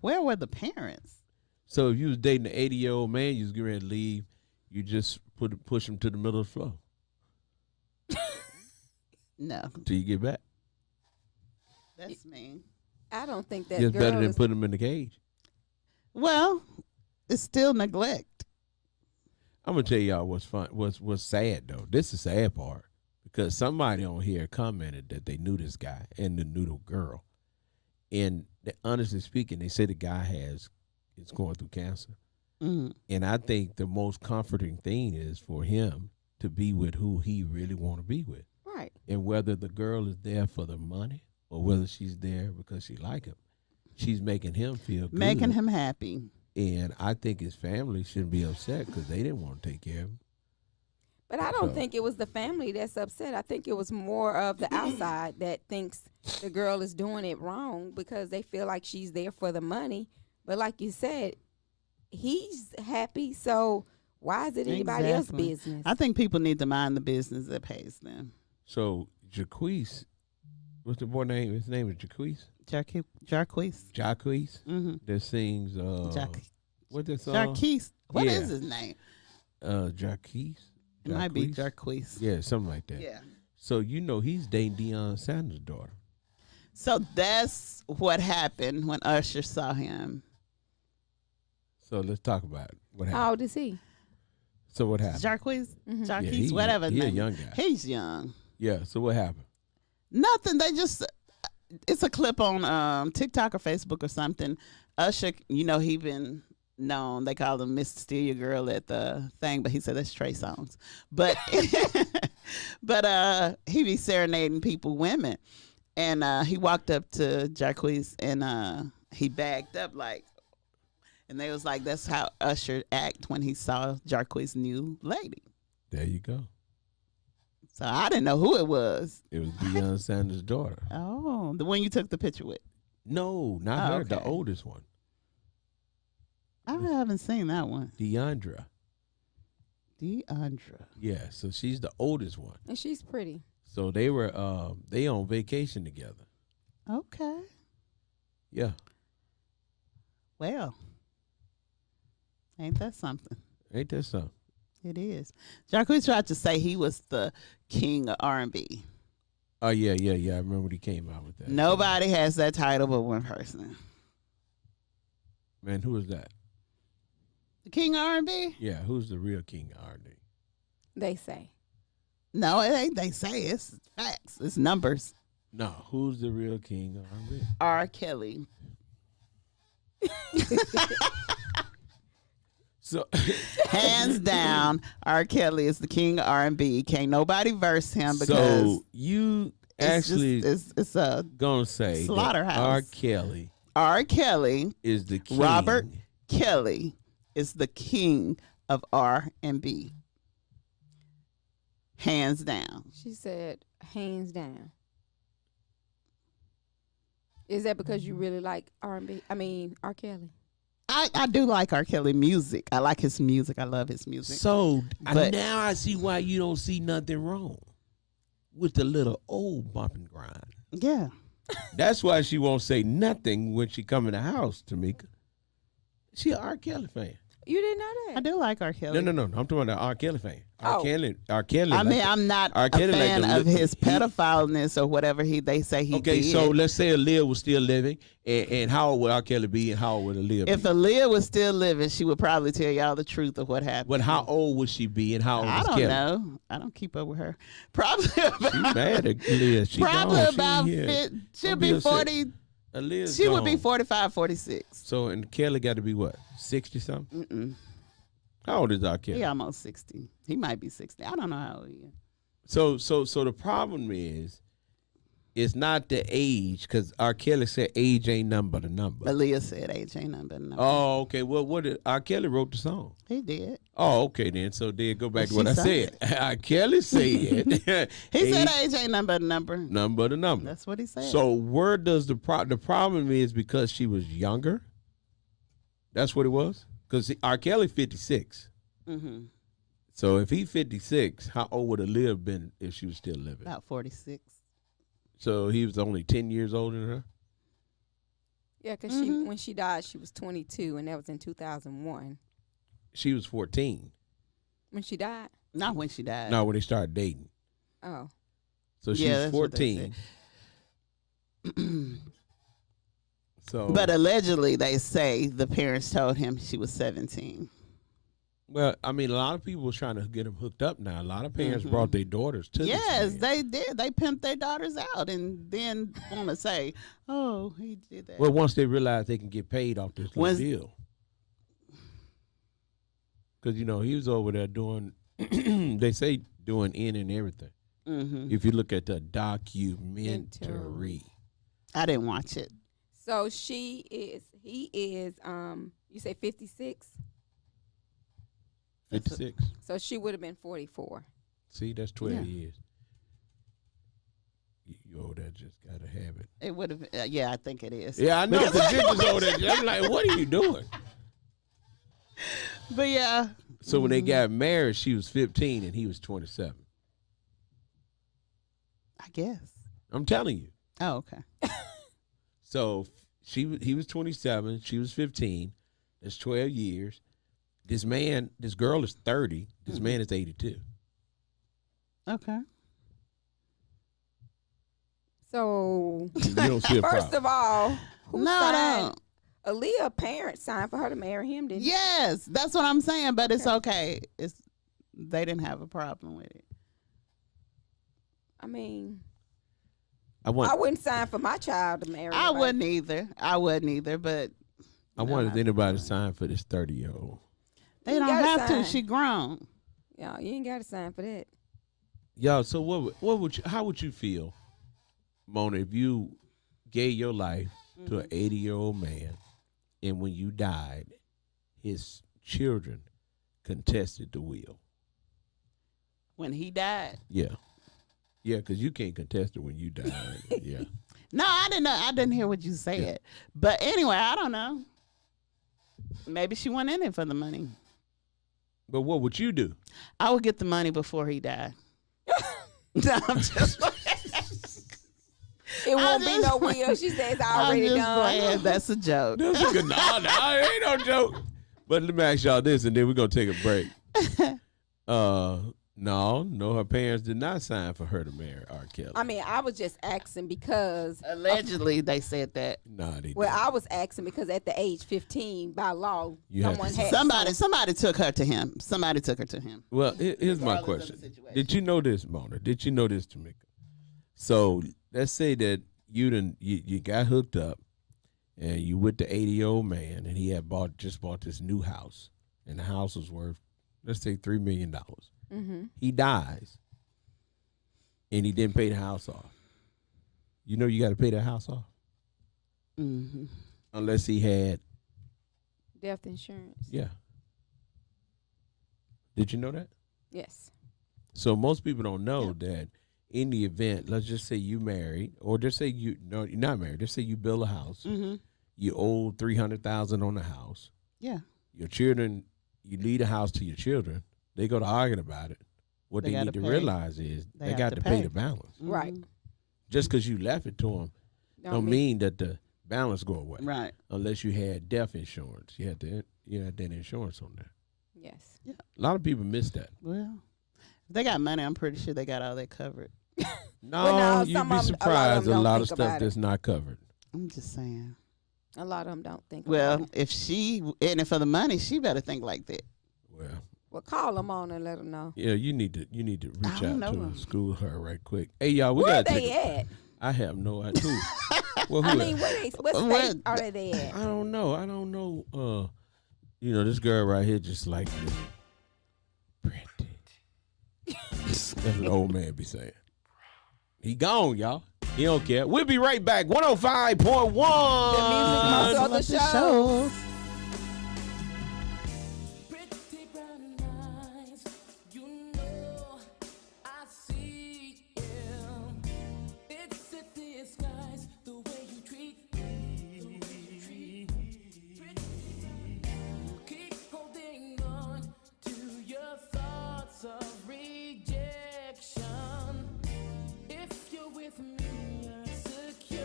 Where were the parents? So if you was dating an 80-year-old man, you was getting ready to leave, you just push him to the middle of the floor. No. Till you get back. That's mean. I don't think that It's girl better than is, putting him in the cage. Well, it's still neglect. I'm gonna tell y'all what's sad though. This is the sad part because somebody on here commented that they knew this guy and they knew the girl, and honestly speaking, they say the guy is going through cancer, and I think the most comforting thing is for him to be with who he really want to be with, right? And whether the girl is there for the money or whether she's there because she like him, she's making him feel good. Making him happy. And I think his family shouldn't be upset because they didn't want to take care of him. But I don't think it was the family that's upset. I think it was more of the outside that thinks the girl is doing it wrong because they feel like she's there for the money. But like you said, he's happy, so why is it anybody else's business? I think people need to mind the business that pays them. So Jaquise, what's the boy name? His name is Jaquise. Jarquise. Jaquise. That sings. What's that song? Jarquise. What is his name? Jaquise. It might be Jarquise. Yeah, something like that. Yeah. So he's dating Deion Sanders' daughter. So that's what happened when Usher saw him. So let's talk about it. What happened? How old is he? So what happened? Jarquise. Jarquise. Yeah, whatever. He's a name. young guy. He's young. Yeah. So what happened? Nothing. They just. It's a clip on TikTok or Facebook or something. Usher, he been known. They call him Mr. Steal Your Girl at the thing, but he said that's Trey Songz. But he be serenading women, and he walked up to Jarquise and he backed up and they was like, that's how Usher act when he saw Jarquise's new lady. There you go. So I didn't know who it was. It was Deion Sanders' daughter. Oh, the one you took the picture with. No, not her. Okay. The oldest one. I haven't seen that one. Deandra. Yeah, so she's the oldest one. And she's pretty. So they were they on vacation together. Okay. Yeah. Well, ain't that something? Ain't that something? It is. Jarquise tried to say he was the king of R&B. Oh, yeah. I remember when he came out with that. Nobody has that title but one person. Man, who is that? The king of R&B? Yeah, who's the real king of R&B? They say. No, it ain't they say. It's facts. It's numbers. No, who's the real king of R&B? R. Kelly. So, hands down, R. Kelly is the king of R&B. Can't nobody verse him because so you actually it's a gonna say slaughterhouse. R. Kelly. R. Kelly is the king. Robert Kelly is the king of R&B. Hands down. She said, hands down. Is that because you really like R&B? I mean, R. Kelly. I do like R. Kelly music. I like his music. I love his music. So But- now I see why you don't see nothing wrong with the little old bump and grind. Yeah. That's why she won't say nothing when she come in the house, Tamika. She an R. Kelly fan. You didn't know that? I do like R. Kelly. No. I'm talking about the R. Kelly fan. R. Oh. Kelly. I mean, I'm not a fan of his pedophileness or whatever they say he Okay, did. so let's say Aaliyah was still living, and how old would R. Kelly be, and how old would Aaliyah If be? Aaliyah was still living, she would probably tell y'all the truth of what happened. But how old would she be, and how old I was don't Kelly? know. I don't keep up with her. Probably about, She mad at Aaliyah. She probably gone. She about here. she'll Don't be upset. 40. Aaliyah's She would be gone. 45, 46. So, and Kelly got to be what, 60 something? Mm-mm. How old is R. Kelly? He almost 60. He might be 60. I don't know how old he is. So the problem is, it's not the age, because R. Kelly said age ain't nothing but a number. Aaliyah said age ain't nothing but a number. Oh, okay. Well, what did R. Kelly wrote the song? He did. Oh, okay then. So then go back to She what I sung said. R. Kelly said He said age ain't nothing but a number. number the number. That's what he said. So where does the problem is because she was younger? That's what it was? Because R. Kelly 56. Mm-hmm. So if he 56, how old would Aaliyah have been if she was still living? About 46. So he was only 10 years older than her? Yeah, because Mm-hmm. when she died, she was 22, and that was in 2001. She was 14. When she died? Not when she died. No, when they started dating. Oh. So she Yeah, was that's what they 14. said. So, But allegedly, they say the parents told him she was 17. well, I mean, a lot of people was trying to get him hooked up now. A lot of parents Mhm. brought their daughters to Yes, this man. they did. They pimped their daughters out and then want to say, oh, he did that. Well, once they realize they can get paid off this little Once- deal. Because, he was over there doing, they say doing in and everything. Mhm. If you look at the documentary. I didn't watch it. So he is, you say 56? 56. So she would have been 44. See, that's 12 Yeah. years. You over there just got to have it. It would have. Yeah, I think it is. Yeah, I know. Because- The jig was over there. I'm like, what are you doing? But yeah. So when they got married, she was 15 and he was 27. I guess. I'm telling you. Oh, okay. So he was 27, she was 15. That's 12 years. This girl is 30. This man is 82. Okay. So, You don't see a first problem. of all, who No, I signed? Aaliyah's parents signed for her to marry him, didn't Yes, that's what I'm saying. But it's okay. They didn't have a problem with it. I mean, I I wouldn't sign for my child to marry. I nobody. wouldn't either. But wonder if anybody signed for this 30-year-old. they You don't gotta have to. sign. She grown. Y'all, you ain't got to sign for that. Y'all, so how would you feel, Mona, if you gave your life to an 80-year-old man, and when you died, his children contested the will? When he died. Yeah. Yeah, because you can't contest it when you died. Yeah. No, I didn't know. I didn't hear what you said. But anyway, I don't know. Maybe she went in it for the money. But what would you do? I would get the money before he died. No, I'm just It won't be no will. She says already I'm just done. playing. That's a joke. That's a good, no, it ain't no joke. But let me ask y'all this, and then we're going to take a break. No, her parents did not sign for her to marry R. Kelly. I mean, I was just asking because allegedly they said that. No, they well, I was asking because at the age 15, by law, You have someone to- had Somebody took her to him. Somebody took her to him. Well, here's my Regardless of question. the Did you know this, Mona? Did you know this, Tamika? So let's say that you got hooked up and you with the 80-year-old man and he had just bought this new house and the house was worth, let's say, $3 million. Mm-hmm. He dies and he didn't pay the house off. You know you got to pay that house off? Mm-hmm. Unless he had, death insurance. yeah. Did you know that? Yes. So most people don't know that in the event, let's just say you married, or just say you're not married. Just say you build a house. Mm-hmm. You owe $300,000 on the house. Yeah. Your children, you leave the house to your children. They go to arguing about it. What They they gotta need to pay. realize is They they have got to to pay pay. the balance. Right. Just because you left it to them, don't mean that the balance go away. Right. Unless you had death insurance, you had that insurance on there. Yes. Yeah. A lot of people miss that. Well, if they got money, I'm pretty sure they got all that covered. No, Well, no, you'd some be of 'em- surprised. A don't lot of think stuff about it. that's not covered. I'm just saying. A lot of them don't think. Well, about it. if she in it for the money, she better think like that. Well, call them on and let them know. Yeah, you need to reach don't out to know. her, school her right quick. Hey, y'all, we Where gotta they take. at? I have no idea. Well, who I at? mean, what state are they at? I don't know. This girl right here just like me. Pretty. That's what the old man be saying. He gone, y'all. He don't care. We'll be right back. 105.1. The music muscle of the show. Pretty brown eyes, you know I see you. It's a disguise the way you treat me. Keep holding on to your thoughts of rejection. If you're with me, you're secure.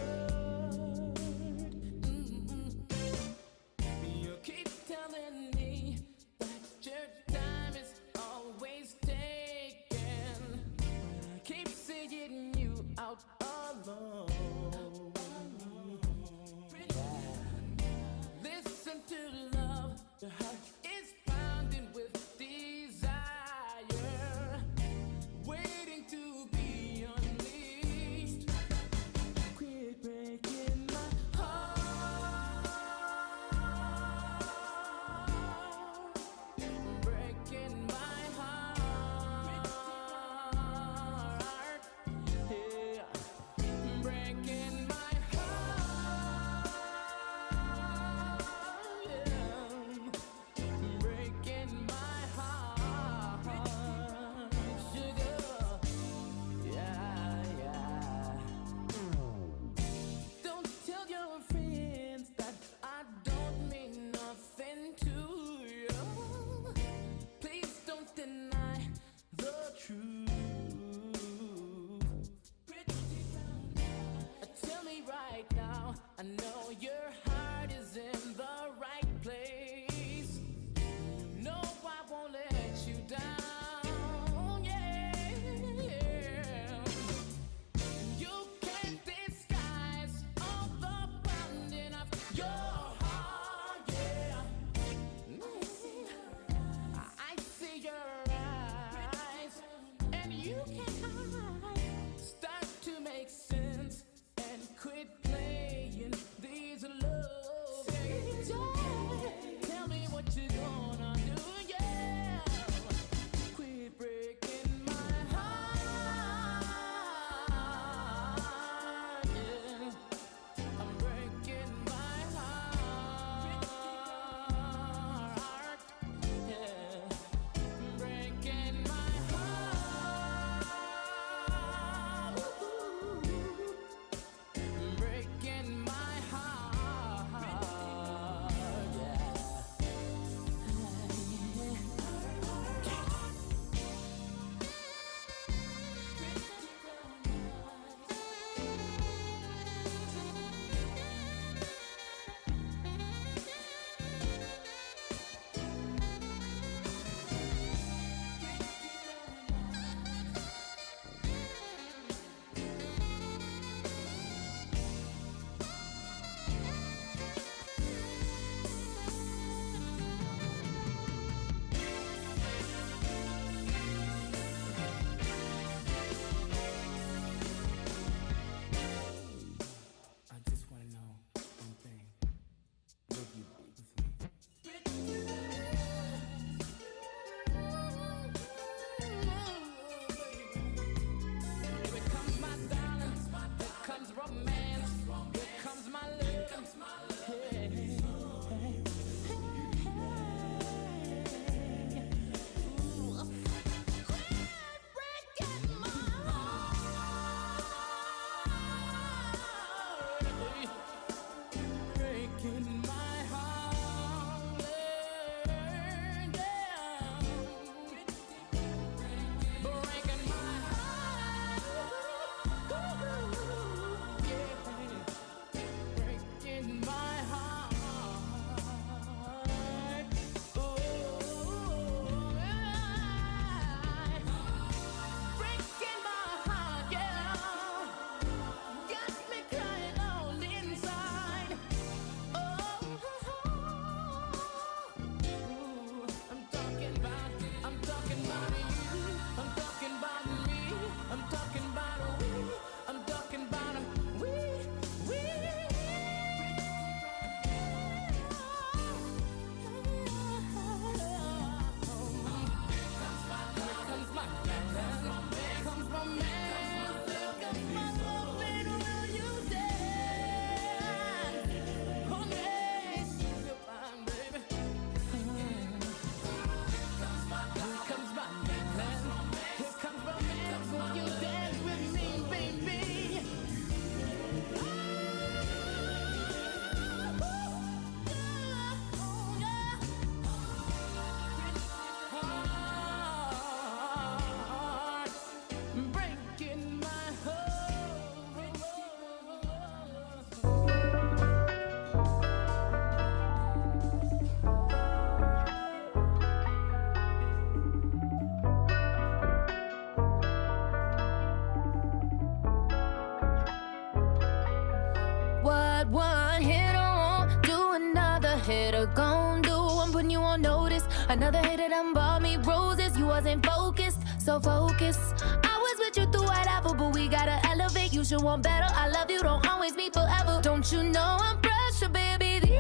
what one hitter won't do, another hitter gon' do. I'm putting you on notice. Another hitter done bought me roses. You wasn't focused, so focused. I was with you through whatever, but we gotta elevate. You should want better. I love you, don't always be forever. Don't you know I'm pressure, baby? These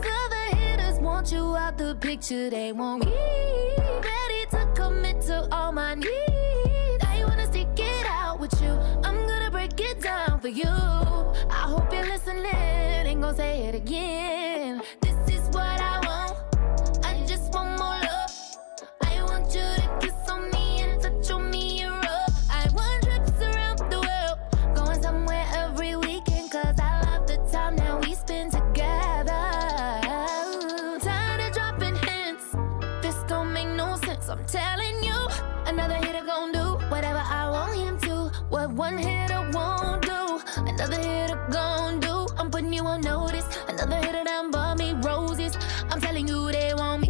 other hitters want you out the picture. They want me ready to commit to all my needs. I wanna stick it out with you. I'm gonna break it down for you. I hope you're listening. Ain't gonna say it again. This is what I want. I just want more love. I want you to kiss on me and touch on me and rub. I want trips around the world, going somewhere every weekend, cause I love the time that we spend together. Tired of dropping hints, this don't make no sense. I'm telling you, another hitter gon' do whatever I want him to. What one hitter won't do, another hitter gon' do. I'm putting you on notice. Another hitter done bought me roses. I'm telling you they want me.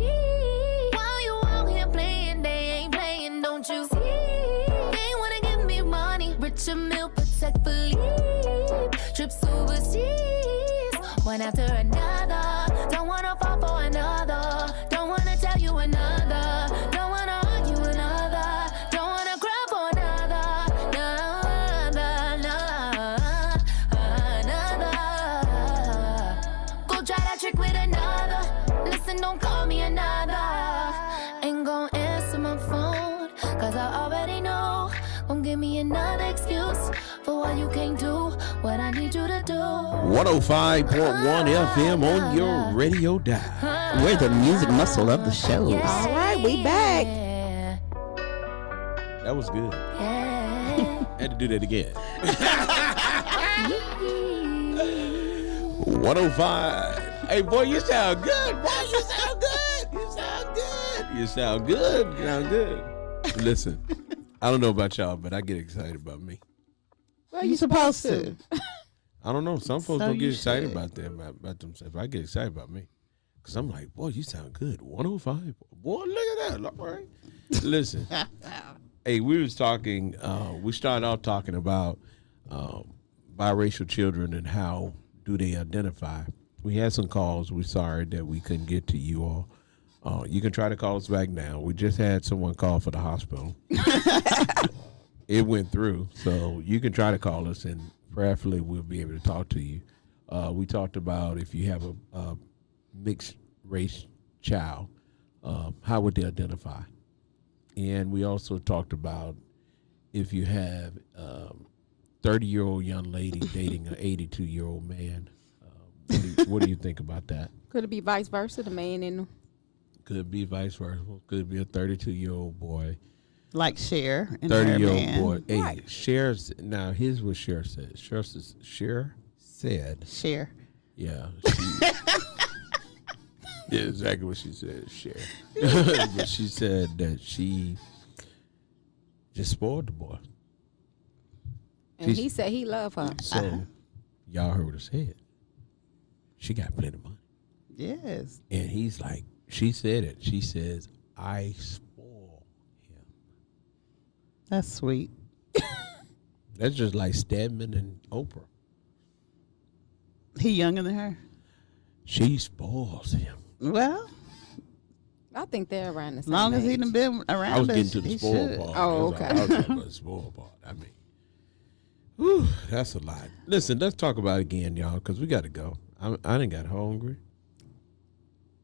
While you out here playing, they ain't playing, don't you see? They wanna give me money, richer meal, protect Philippe. Trips overseas, one after another. Don't wanna fall for another. Don't wanna tell you another. Don't wanna argue another. Don't wanna cry for another. Another. Go try that trick with another. Listen, don't call me another. Ain't gon' answer my phone, cause I already know. Gon' give me another excuse for why you can't do what I need you to do. 105.1 FM on your radio dial. We're the music muscle of the show. All right, we back. That was good. Had to do that again. 105. Hey, boy, you sound good. Boy, you sound good. You sound good. You sound good. You sound good. Listen, I don't know about y'all, but I get excited about me. Well, you supposed to. I don't know. Some folks So don't get you excited should. about them, about themselves. I get excited about me. Because I'm like, boy, you sound good. 105. Boy, look at that. All right. Listen. Hey, we was talking, we started out talking about biracial children and how do they identify. We had some calls. We're sorry that we couldn't get to you all. You can try to call us back now. We just had someone call for the hospital. It went through, so you can try to call us, and prayerfully we'll be able to talk to you. We talked about if you have a mixed race child, how would they identify? And we also talked about if you have 30-year-old young lady dating an 82-year-old man, what do you think about that? Could it be vice versa, the man and Could be vice versa. Could be a 32-year-old boy. Like Cher and 30-year-old boy. Hey, Right. Cher's, now here's what Cher said. Cher said, Cher. yeah. Yeah, exactly what she said, Cher. But she said that she just spoiled the boy. and he said he loved her. So, y'all heard what I said. She got plenty of money. Yes. And he's like, she said it. She says, I spoil him. That's sweet. That's just like Stedman and Oprah. He younger than her? She spoils him. Well, I think they're around the as same long as he age. done been around I was us, getting to the he spoil should. part. Oh, That's okay. all. I was talking about the spoil part. I mean, whew, that's a lot. Listen, let's talk about it again, y'all, because we got to go. I done got hungry.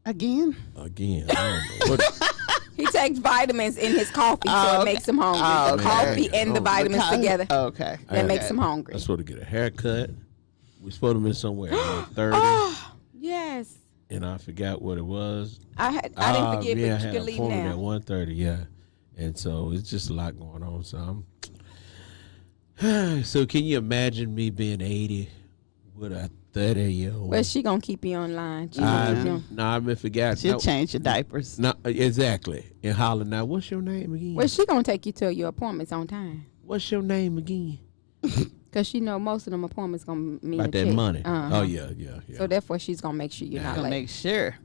Again? Again. I don't know. What, He takes vitamins in his coffee, so Oh, it makes him hungry. Oh, The okay. coffee and the vitamins Because- together, Okay. that makes him hungry. I'm supposed to get a haircut. We supposed to be somewhere at 1:30, Oh, yes. and I forgot what it was. I didn't forget, yeah, I but you had can an leave appointment at now. 1:30, yeah. And so it's just a lot going on. So so can you imagine me being 80 with a 30-year-old? Well, she gonna keep you online. She I- gonna keep you. No, I forgot. She'll No, change your diapers. no, exactly. And holler now, what's your name again? Well, she gonna take you to your appointments on time, What's your name again? cause she know most of them appointments gonna mean About a that check. money. Uh-huh. Oh, yeah. So therefore, she's gonna make sure you're Yeah. not Gotta late. make sure.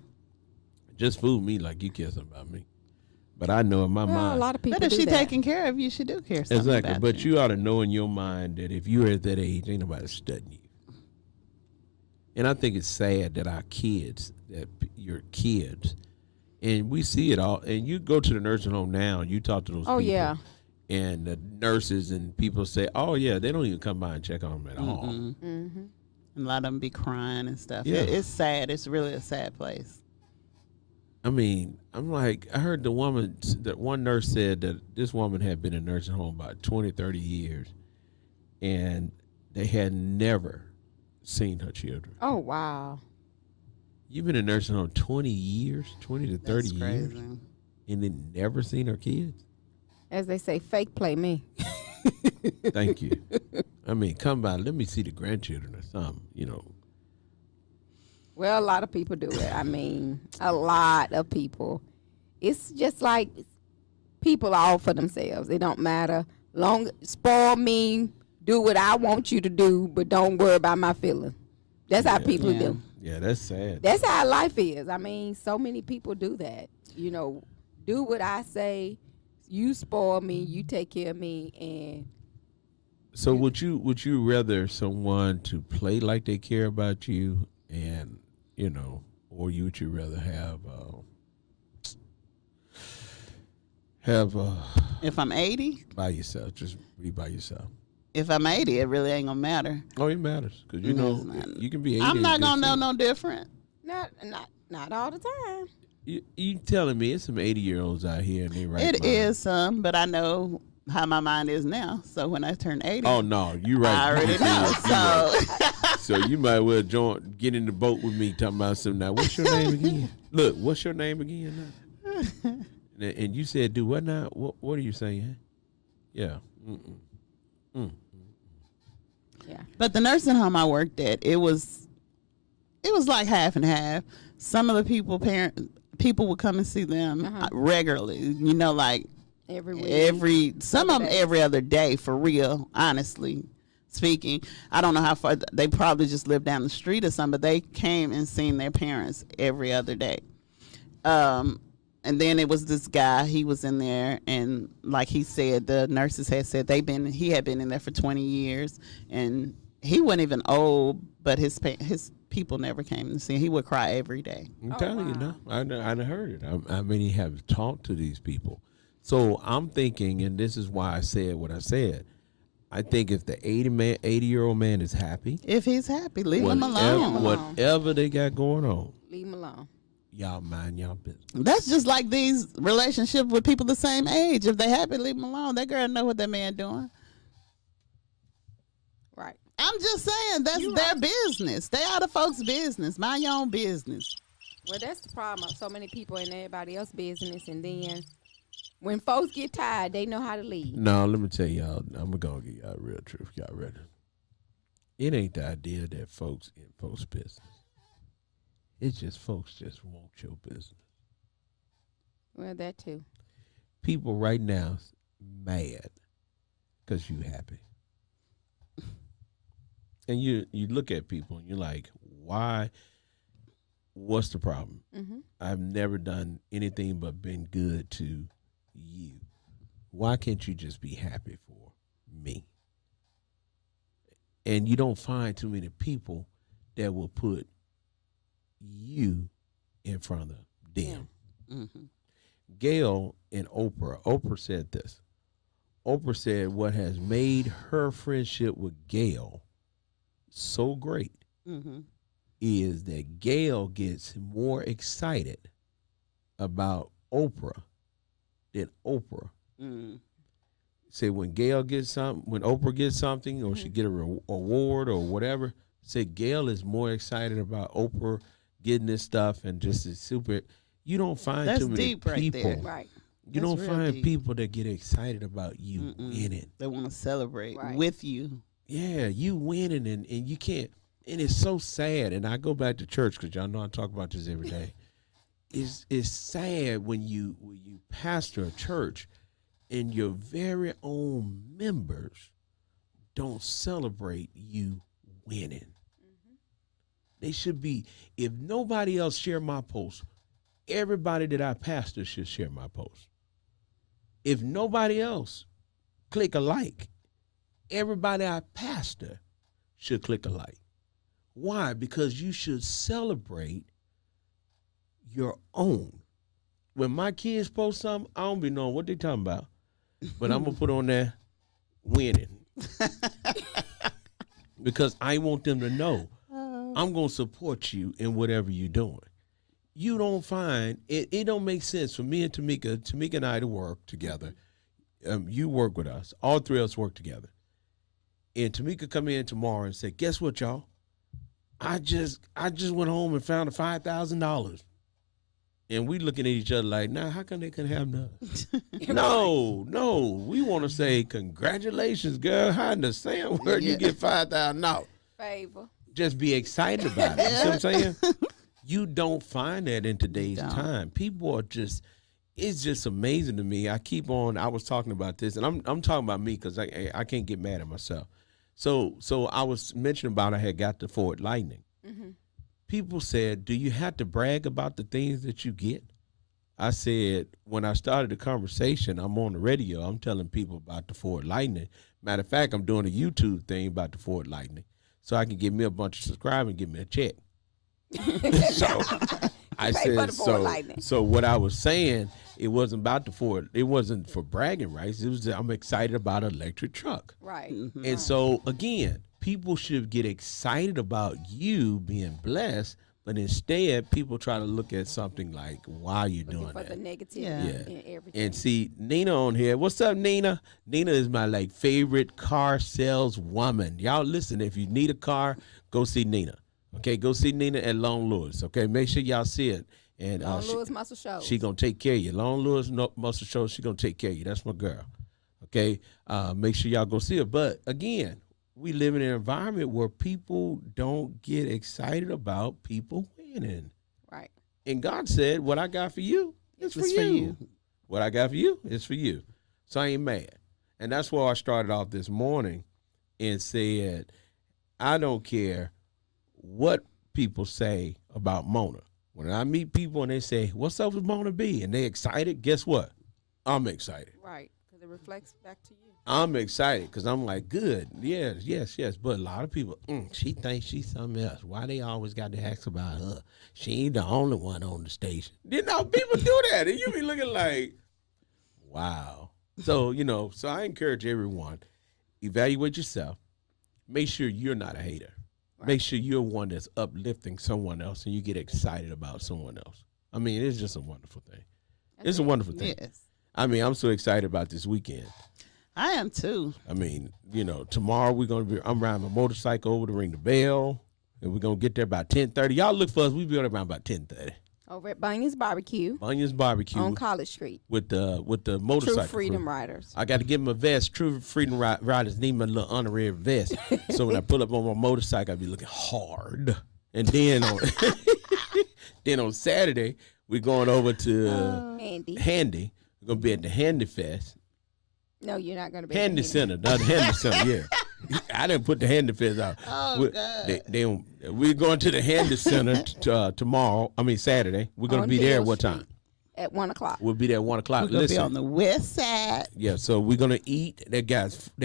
Just fool me like you care something about me. But I know in my Well, a mind. lot of people But if do she that. taking care of you, she do care something Exactly. about But you. you ought to know in your mind that if you're at that age, ain't nobody studying you. And I think it's sad that our kids, your kids, and we see it all. And you go to the nursing home now, and you talk to those people. Yeah. And the nurses and people say, oh, yeah, they don't even come by and check on them at all. Mm-hmm. And a lot of them be crying and stuff. Yeah. It's sad. It's really a sad place. I mean, I'm like, I heard that one nurse said that this woman had been in a nursing home about 20, 30 years, and they had never seen her children. Oh, wow. You've been in a nursing home 20 years, 20 to 30 That's years, crazy. and then never seen her kids? As they say, fake play me. Thank you. I mean, come by, let me see the grandchildren or something, you know. Well, a lot of people do it. I mean, a lot of people. It's just like people all for themselves. It don't matter. Spoil me, do what I want you to do, but don't worry about my feelings. That's how people do. Yeah, that's sad. That's how life is. I mean, so many people do that. You know, do what I say. You spoil me. You take care of me, and so would you rather someone to play like they care about you, and you know, or would you rather have if I'm 80, by yourself, just be by yourself? If I'm 80, it really ain't gonna matter. Oh, it matters because you know you can be 80. I'm not gonna know no different. Not all the time. You telling me it's some 80-year-olds out here and they right? It is some, but I know how my mind is now. So when I turn 80, oh no, you right. I already know. So you might well get in the boat with me talking about something. Now, what's your name again? Look, what's your name again? Now? And you said, do what now? What are you saying? Yeah. Yeah. But the nursing home I worked at, it was like half and half. Some of the people would come and see them regularly. You know, like every week, some of them every other day, for real. Honestly speaking, I don't know how far they probably just lived down the street or something, but they came and seen their parents every other day. And then it was this guy. He was in there, and like he said, the nurses had said he had been in there for 20 years, and he wasn't even old, but his people never came to see him. He would cry every day. I'm telling you now. I heard it. I mean, he have talked to these people. So I'm thinking, and this is why I said what I said. I think if the 80-year-old man is happy, if he's happy, leave him alone. Whatever they got going on, leave him alone. Y'all mind y'all business. That's just like these relationships with people the same age. If they happy, leave them alone. That girl know what that man doing. Right. I'm just saying that's their business. They are the folks' business. Mind your own business. Well, that's the problem of so many people in everybody else's business, and then when folks get tired, they know how to leave. No, let me tell y'all. I'm gonna give y'all real truth. Y'all ready? It ain't the idea that folks in folks' business. It's just folks just want your business. Well, that too. People right now mad because you happy. And you look at people and you're like, why? What's the problem? Mm-hmm. I've never done anything but been good to you. Why can't you just be happy for me? And you don't find too many people that will put you in front of them. Mm-hmm. Gail and Oprah said this. Oprah said what has made her friendship with Gail so great is that Gail gets more excited about Oprah than Oprah. Say when Gail gets something, when Oprah gets something, or she get a award or whatever, say Gail is more excited about Oprah getting this stuff and just is super. You don't find That's too many deep right people. there. Right. You That's don't real find deep. people that get excited about you winning. They want to celebrate with you. Yeah, you winning and you can't. And it's so sad. And I go back to church because y'all know I talk about this every day. It's sad when you pastor a church and your very own members don't celebrate you winning. They should be. If nobody else share my post, everybody that I pastor should share my post. If nobody else click a like, everybody I pastor should click a like. Why? Because you should celebrate your own. When my kids post something, I don't be knowing what they talking about, but I'm gonna put on there winning because I want them to know I'm gonna support you in whatever you're doing. You don't find it. It don't make sense for me and Tamika and I to work together. You work with us. All three of us work together. And Tamika come in tomorrow and say, "Guess what, y'all? I just went home and found $5,000." And we looking at each other like, "Nah, how come they couldn't have none?" No. We want to say, "Congratulations, girl. How in the sand where you get $5,000?" Favor. Just be excited about it. You see what I'm saying? You don't find that in today's time. People are just, it's just amazing to me. I was talking about this, and I'm talking about me because I can't get mad at myself. So I was mentioning about I had got the Ford Lightning. Mm-hmm. People said, "Do you have to brag about the things that you get?" I said, when I started the conversation, I'm on the radio. I'm telling people about the Ford Lightning. Matter of fact, I'm doing a YouTube thing about the Ford Lightning so I can get me a bunch of subscribers and give me a check. So I said, so what I was saying, it wasn't about the Ford. It wasn't for bragging rights. It was I'm excited about an electric truck. Right. Mm-hmm. And so, again, people should get excited about you being blessed, but instead people try to look at something like, why are you doing for that? the negative and everything. And see, Nina on here. What's up, Nina? Nina is my favorite car saleswoman. Y'all listen, if you need a car, go see Nina. Okay, go see Nina at Long Lewis. Okay, make sure y'all see it. And Long Lewis Muscle Show. She gonna take care of you. Long Lewis Muscle Show. She gonna take care of you. That's my girl. Okay, make sure y'all go see her. But again, we live in an environment where people don't get excited about people winning. Right. And God said, "What I got for you, it's for you. What I got for you, it's for you." So I ain't mad. And that's why I started off this morning and said, I don't care what people say about Mona. When I meet people and they say, "What's up with Mona B?" and they excited, guess what? I'm excited. Right, because it reflects back to you. I'm excited because I'm like, good, yes. But a lot of people, she thinks she's something else. Why they always got to ask about her? She ain't the only one on the station. You know, people do that, and you be looking like, wow. So, so I encourage everyone, evaluate yourself. Make sure you're not a hater. Right. Make sure you're one that's uplifting someone else and you get excited about someone else. I mean, it's just a wonderful thing. It's a wonderful thing. Yes. I mean, I'm so excited about this weekend. I am too. I mean, tomorrow I'm riding my motorcycle over to ring the bell, and we're going to get there about 10:30. Y'all look for us. We'll be there around about 10:30. Over at Bunyan's Barbecue. Bunyan's Barbecue. On College Street. With the motorcycle True Freedom crew. Riders. I got to give them a vest. True Freedom Riders need my little honorary vest. So when I pull up on my motorcycle, I'll be looking hard. And then on Saturday, we're going over to Handy. We're going to be at the Handy Fest. No, you're not going to be Handy Center. Not the Handy Center, yeah. I didn't put the Handy Fest out. Oh, God. We're going to the Handy Center tomorrow. Saturday. We're going to be there at what time? At 1 o'clock. We'll be there at 1 o'clock. We're going to be on the west side. Yeah, so we're going to eat. They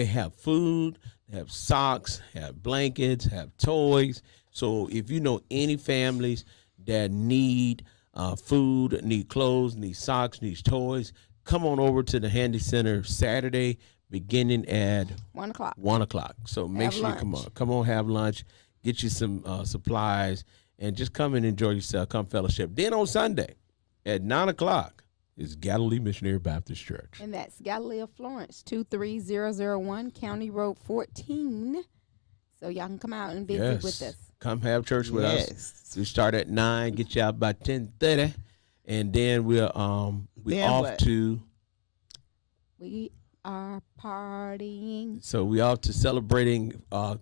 have food, they have socks, have blankets, have toys. So if you know any families that need food, need clothes, need socks, need toys, come on over to the Handy Center Saturday, beginning at 1 o'clock. 1 o'clock. So make sure you come on, have lunch, get you some supplies, and just come and enjoy yourself. Come fellowship. Then on Sunday at 9 o'clock is Galilee Missionary Baptist Church, and that's Galilee of Florence, 23001 County Road 14. So y'all can come out and visit with us. Come have church with us. We start at 9, get you out by 10:30. And then we are partying. So we off to celebrating our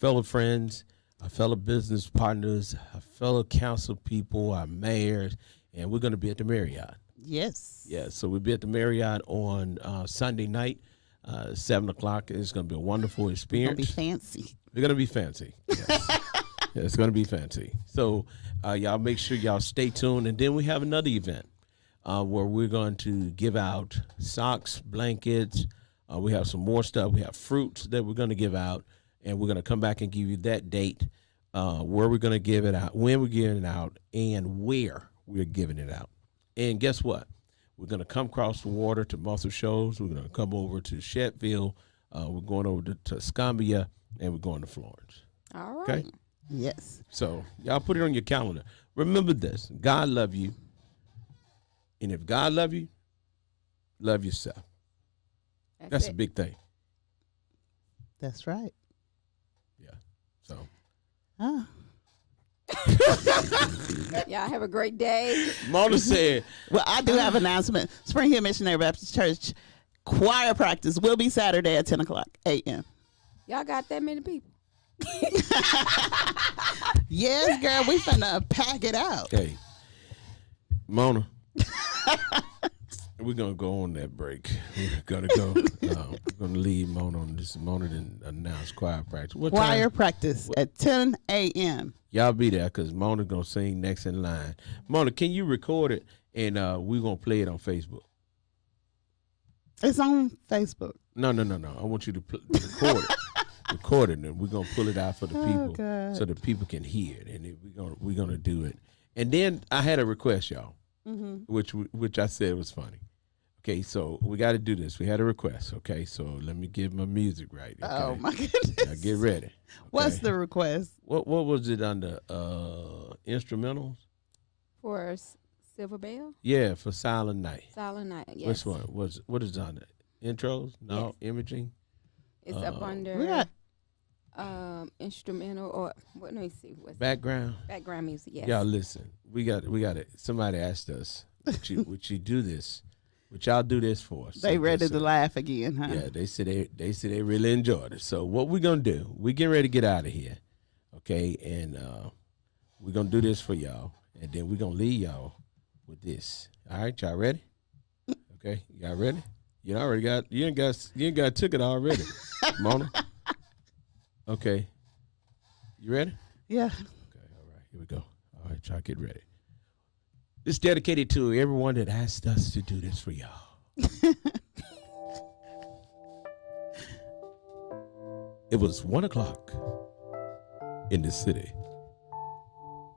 fellow friends, our fellow business partners, our fellow council people, our mayors, and we're going to be at the Marriott. Yes. Yeah. So we'll be at the Marriott on Sunday night, 7 o'clock. It's going to be a wonderful experience. It's going to be fancy. We're going to be fancy. Yes. Yeah, it's going to be fancy. So y'all make sure y'all stay tuned. And then we have another event where we're going to give out socks, blankets. We have some more stuff. We have fruits that we're going to give out. and we're going to come back and give you that date, where we're going to give it out, when we're giving it out, and where we're giving it out. And guess what? We're going to come across the water to Muscle Shoals. We're going to come over to Shetfield. We're going over to Tuscumbia, and we're going to Florence. All right. Okay? Yes. So y'all put it on your calendar. Remember this: God love you, and if God love you, love yourself. That's a big thing. That's right. Yeah. So. Y'all have a great day. Mona said. Well, I do have an announcement. Spring Hill Missionary Baptist Church choir practice will be Saturday at 10 o'clock a.m. Y'all got that many people? Yes, girl. We finna pack it out. Hey, Mona. We're gonna go on that break. We're gonna go. We're gonna leave Mona on this. Mona didn't announce choir practice. What Choir time? practice at 10 a.m. Y'all be there because Mona's gonna sing next in line. Mona, can you record it and we're gonna play it on Facebook? It's on Facebook. No. I want you to record it. Record it, and we're gonna pull it out for the people God. so the people can hear it, and we're gonna do it. And then I had a request, y'all, which I said was funny. Okay, so we got to do this. We had a request. Okay, so let me get my music right. Okay? Oh my goodness! Now get ready. Okay? What's the request? What was it under instrumentals? For Silver Bell? Yeah, for Silent Night. Silent Night, yes. Which one? What is on it? Intros? No, imaging? It's up under We got instrumental or what? Let me see. What's background music. Yes. Y'all listen. We got it. Somebody asked us, would you do this? Would y'all do this for us? They ready to laugh again, huh? Yeah, they said they really enjoyed it. So what we gonna do? We getting ready to get out of here, okay? And we're gonna do this for y'all, and then we're gonna leave y'all with this. All right, y'all ready? Okay, y'all ready? You already got you ain't got a ticket already, Mona. Okay, you ready? Yeah. Okay, all right, here we go. All right, y'all get ready. This is dedicated to everyone that asked us to do this for y'all. It was 1 o'clock in the city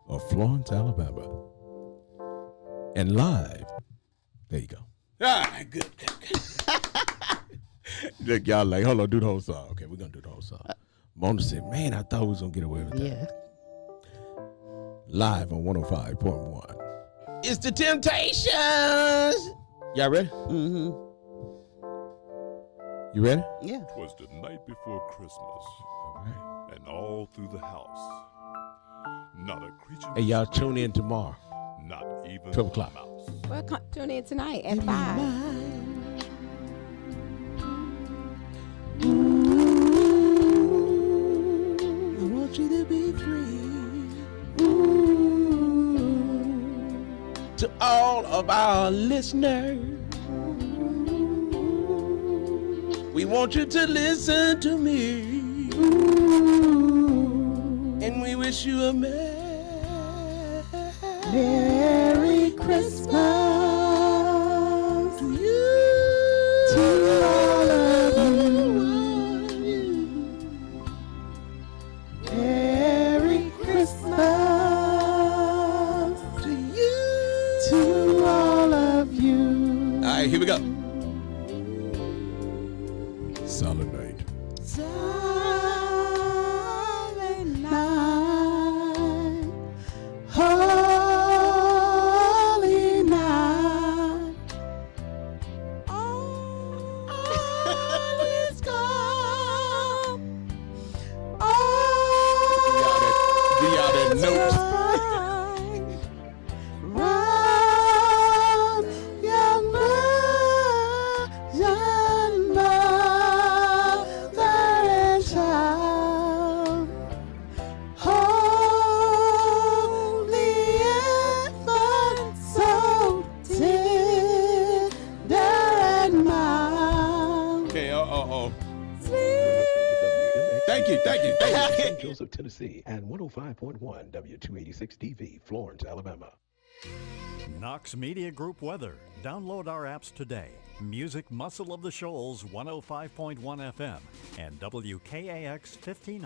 of Florence, Alabama. And live, there you go. All right, good. Look, y'all like, hold on, do the whole song. Okay, we're going to do the whole song. Mona said, man, I thought we was going to get away with that. Yeah. Live on 105.1. It's the Temptations. Y'all ready? Mm-hmm. You ready? Yeah. Twas the night before Christmas. All right. And all through the house, not a creature. Hey, y'all tune in tomorrow. Not even 12 o'clock. a mouse. Well, tune in tonight at 5. I want you to be free. To all of our listeners, we want you to listen to me, and we wish you a Merry Christmas to you, to all of you. Merry Christmas to you, to all of you. All right, here we go. Solid night. Silent night, holy night, all is gone. Do y'all that note? Round young mother and child, hold the infant so tender and mild. Okay, Sweet. Thank you. St. Joseph, Tennessee, and 105.1 W286 TV, Florence, Alabama. Knox Media Group weather. Download our apps today. Music Muscle of the Shoals 105.1 FM and WKAX 1500.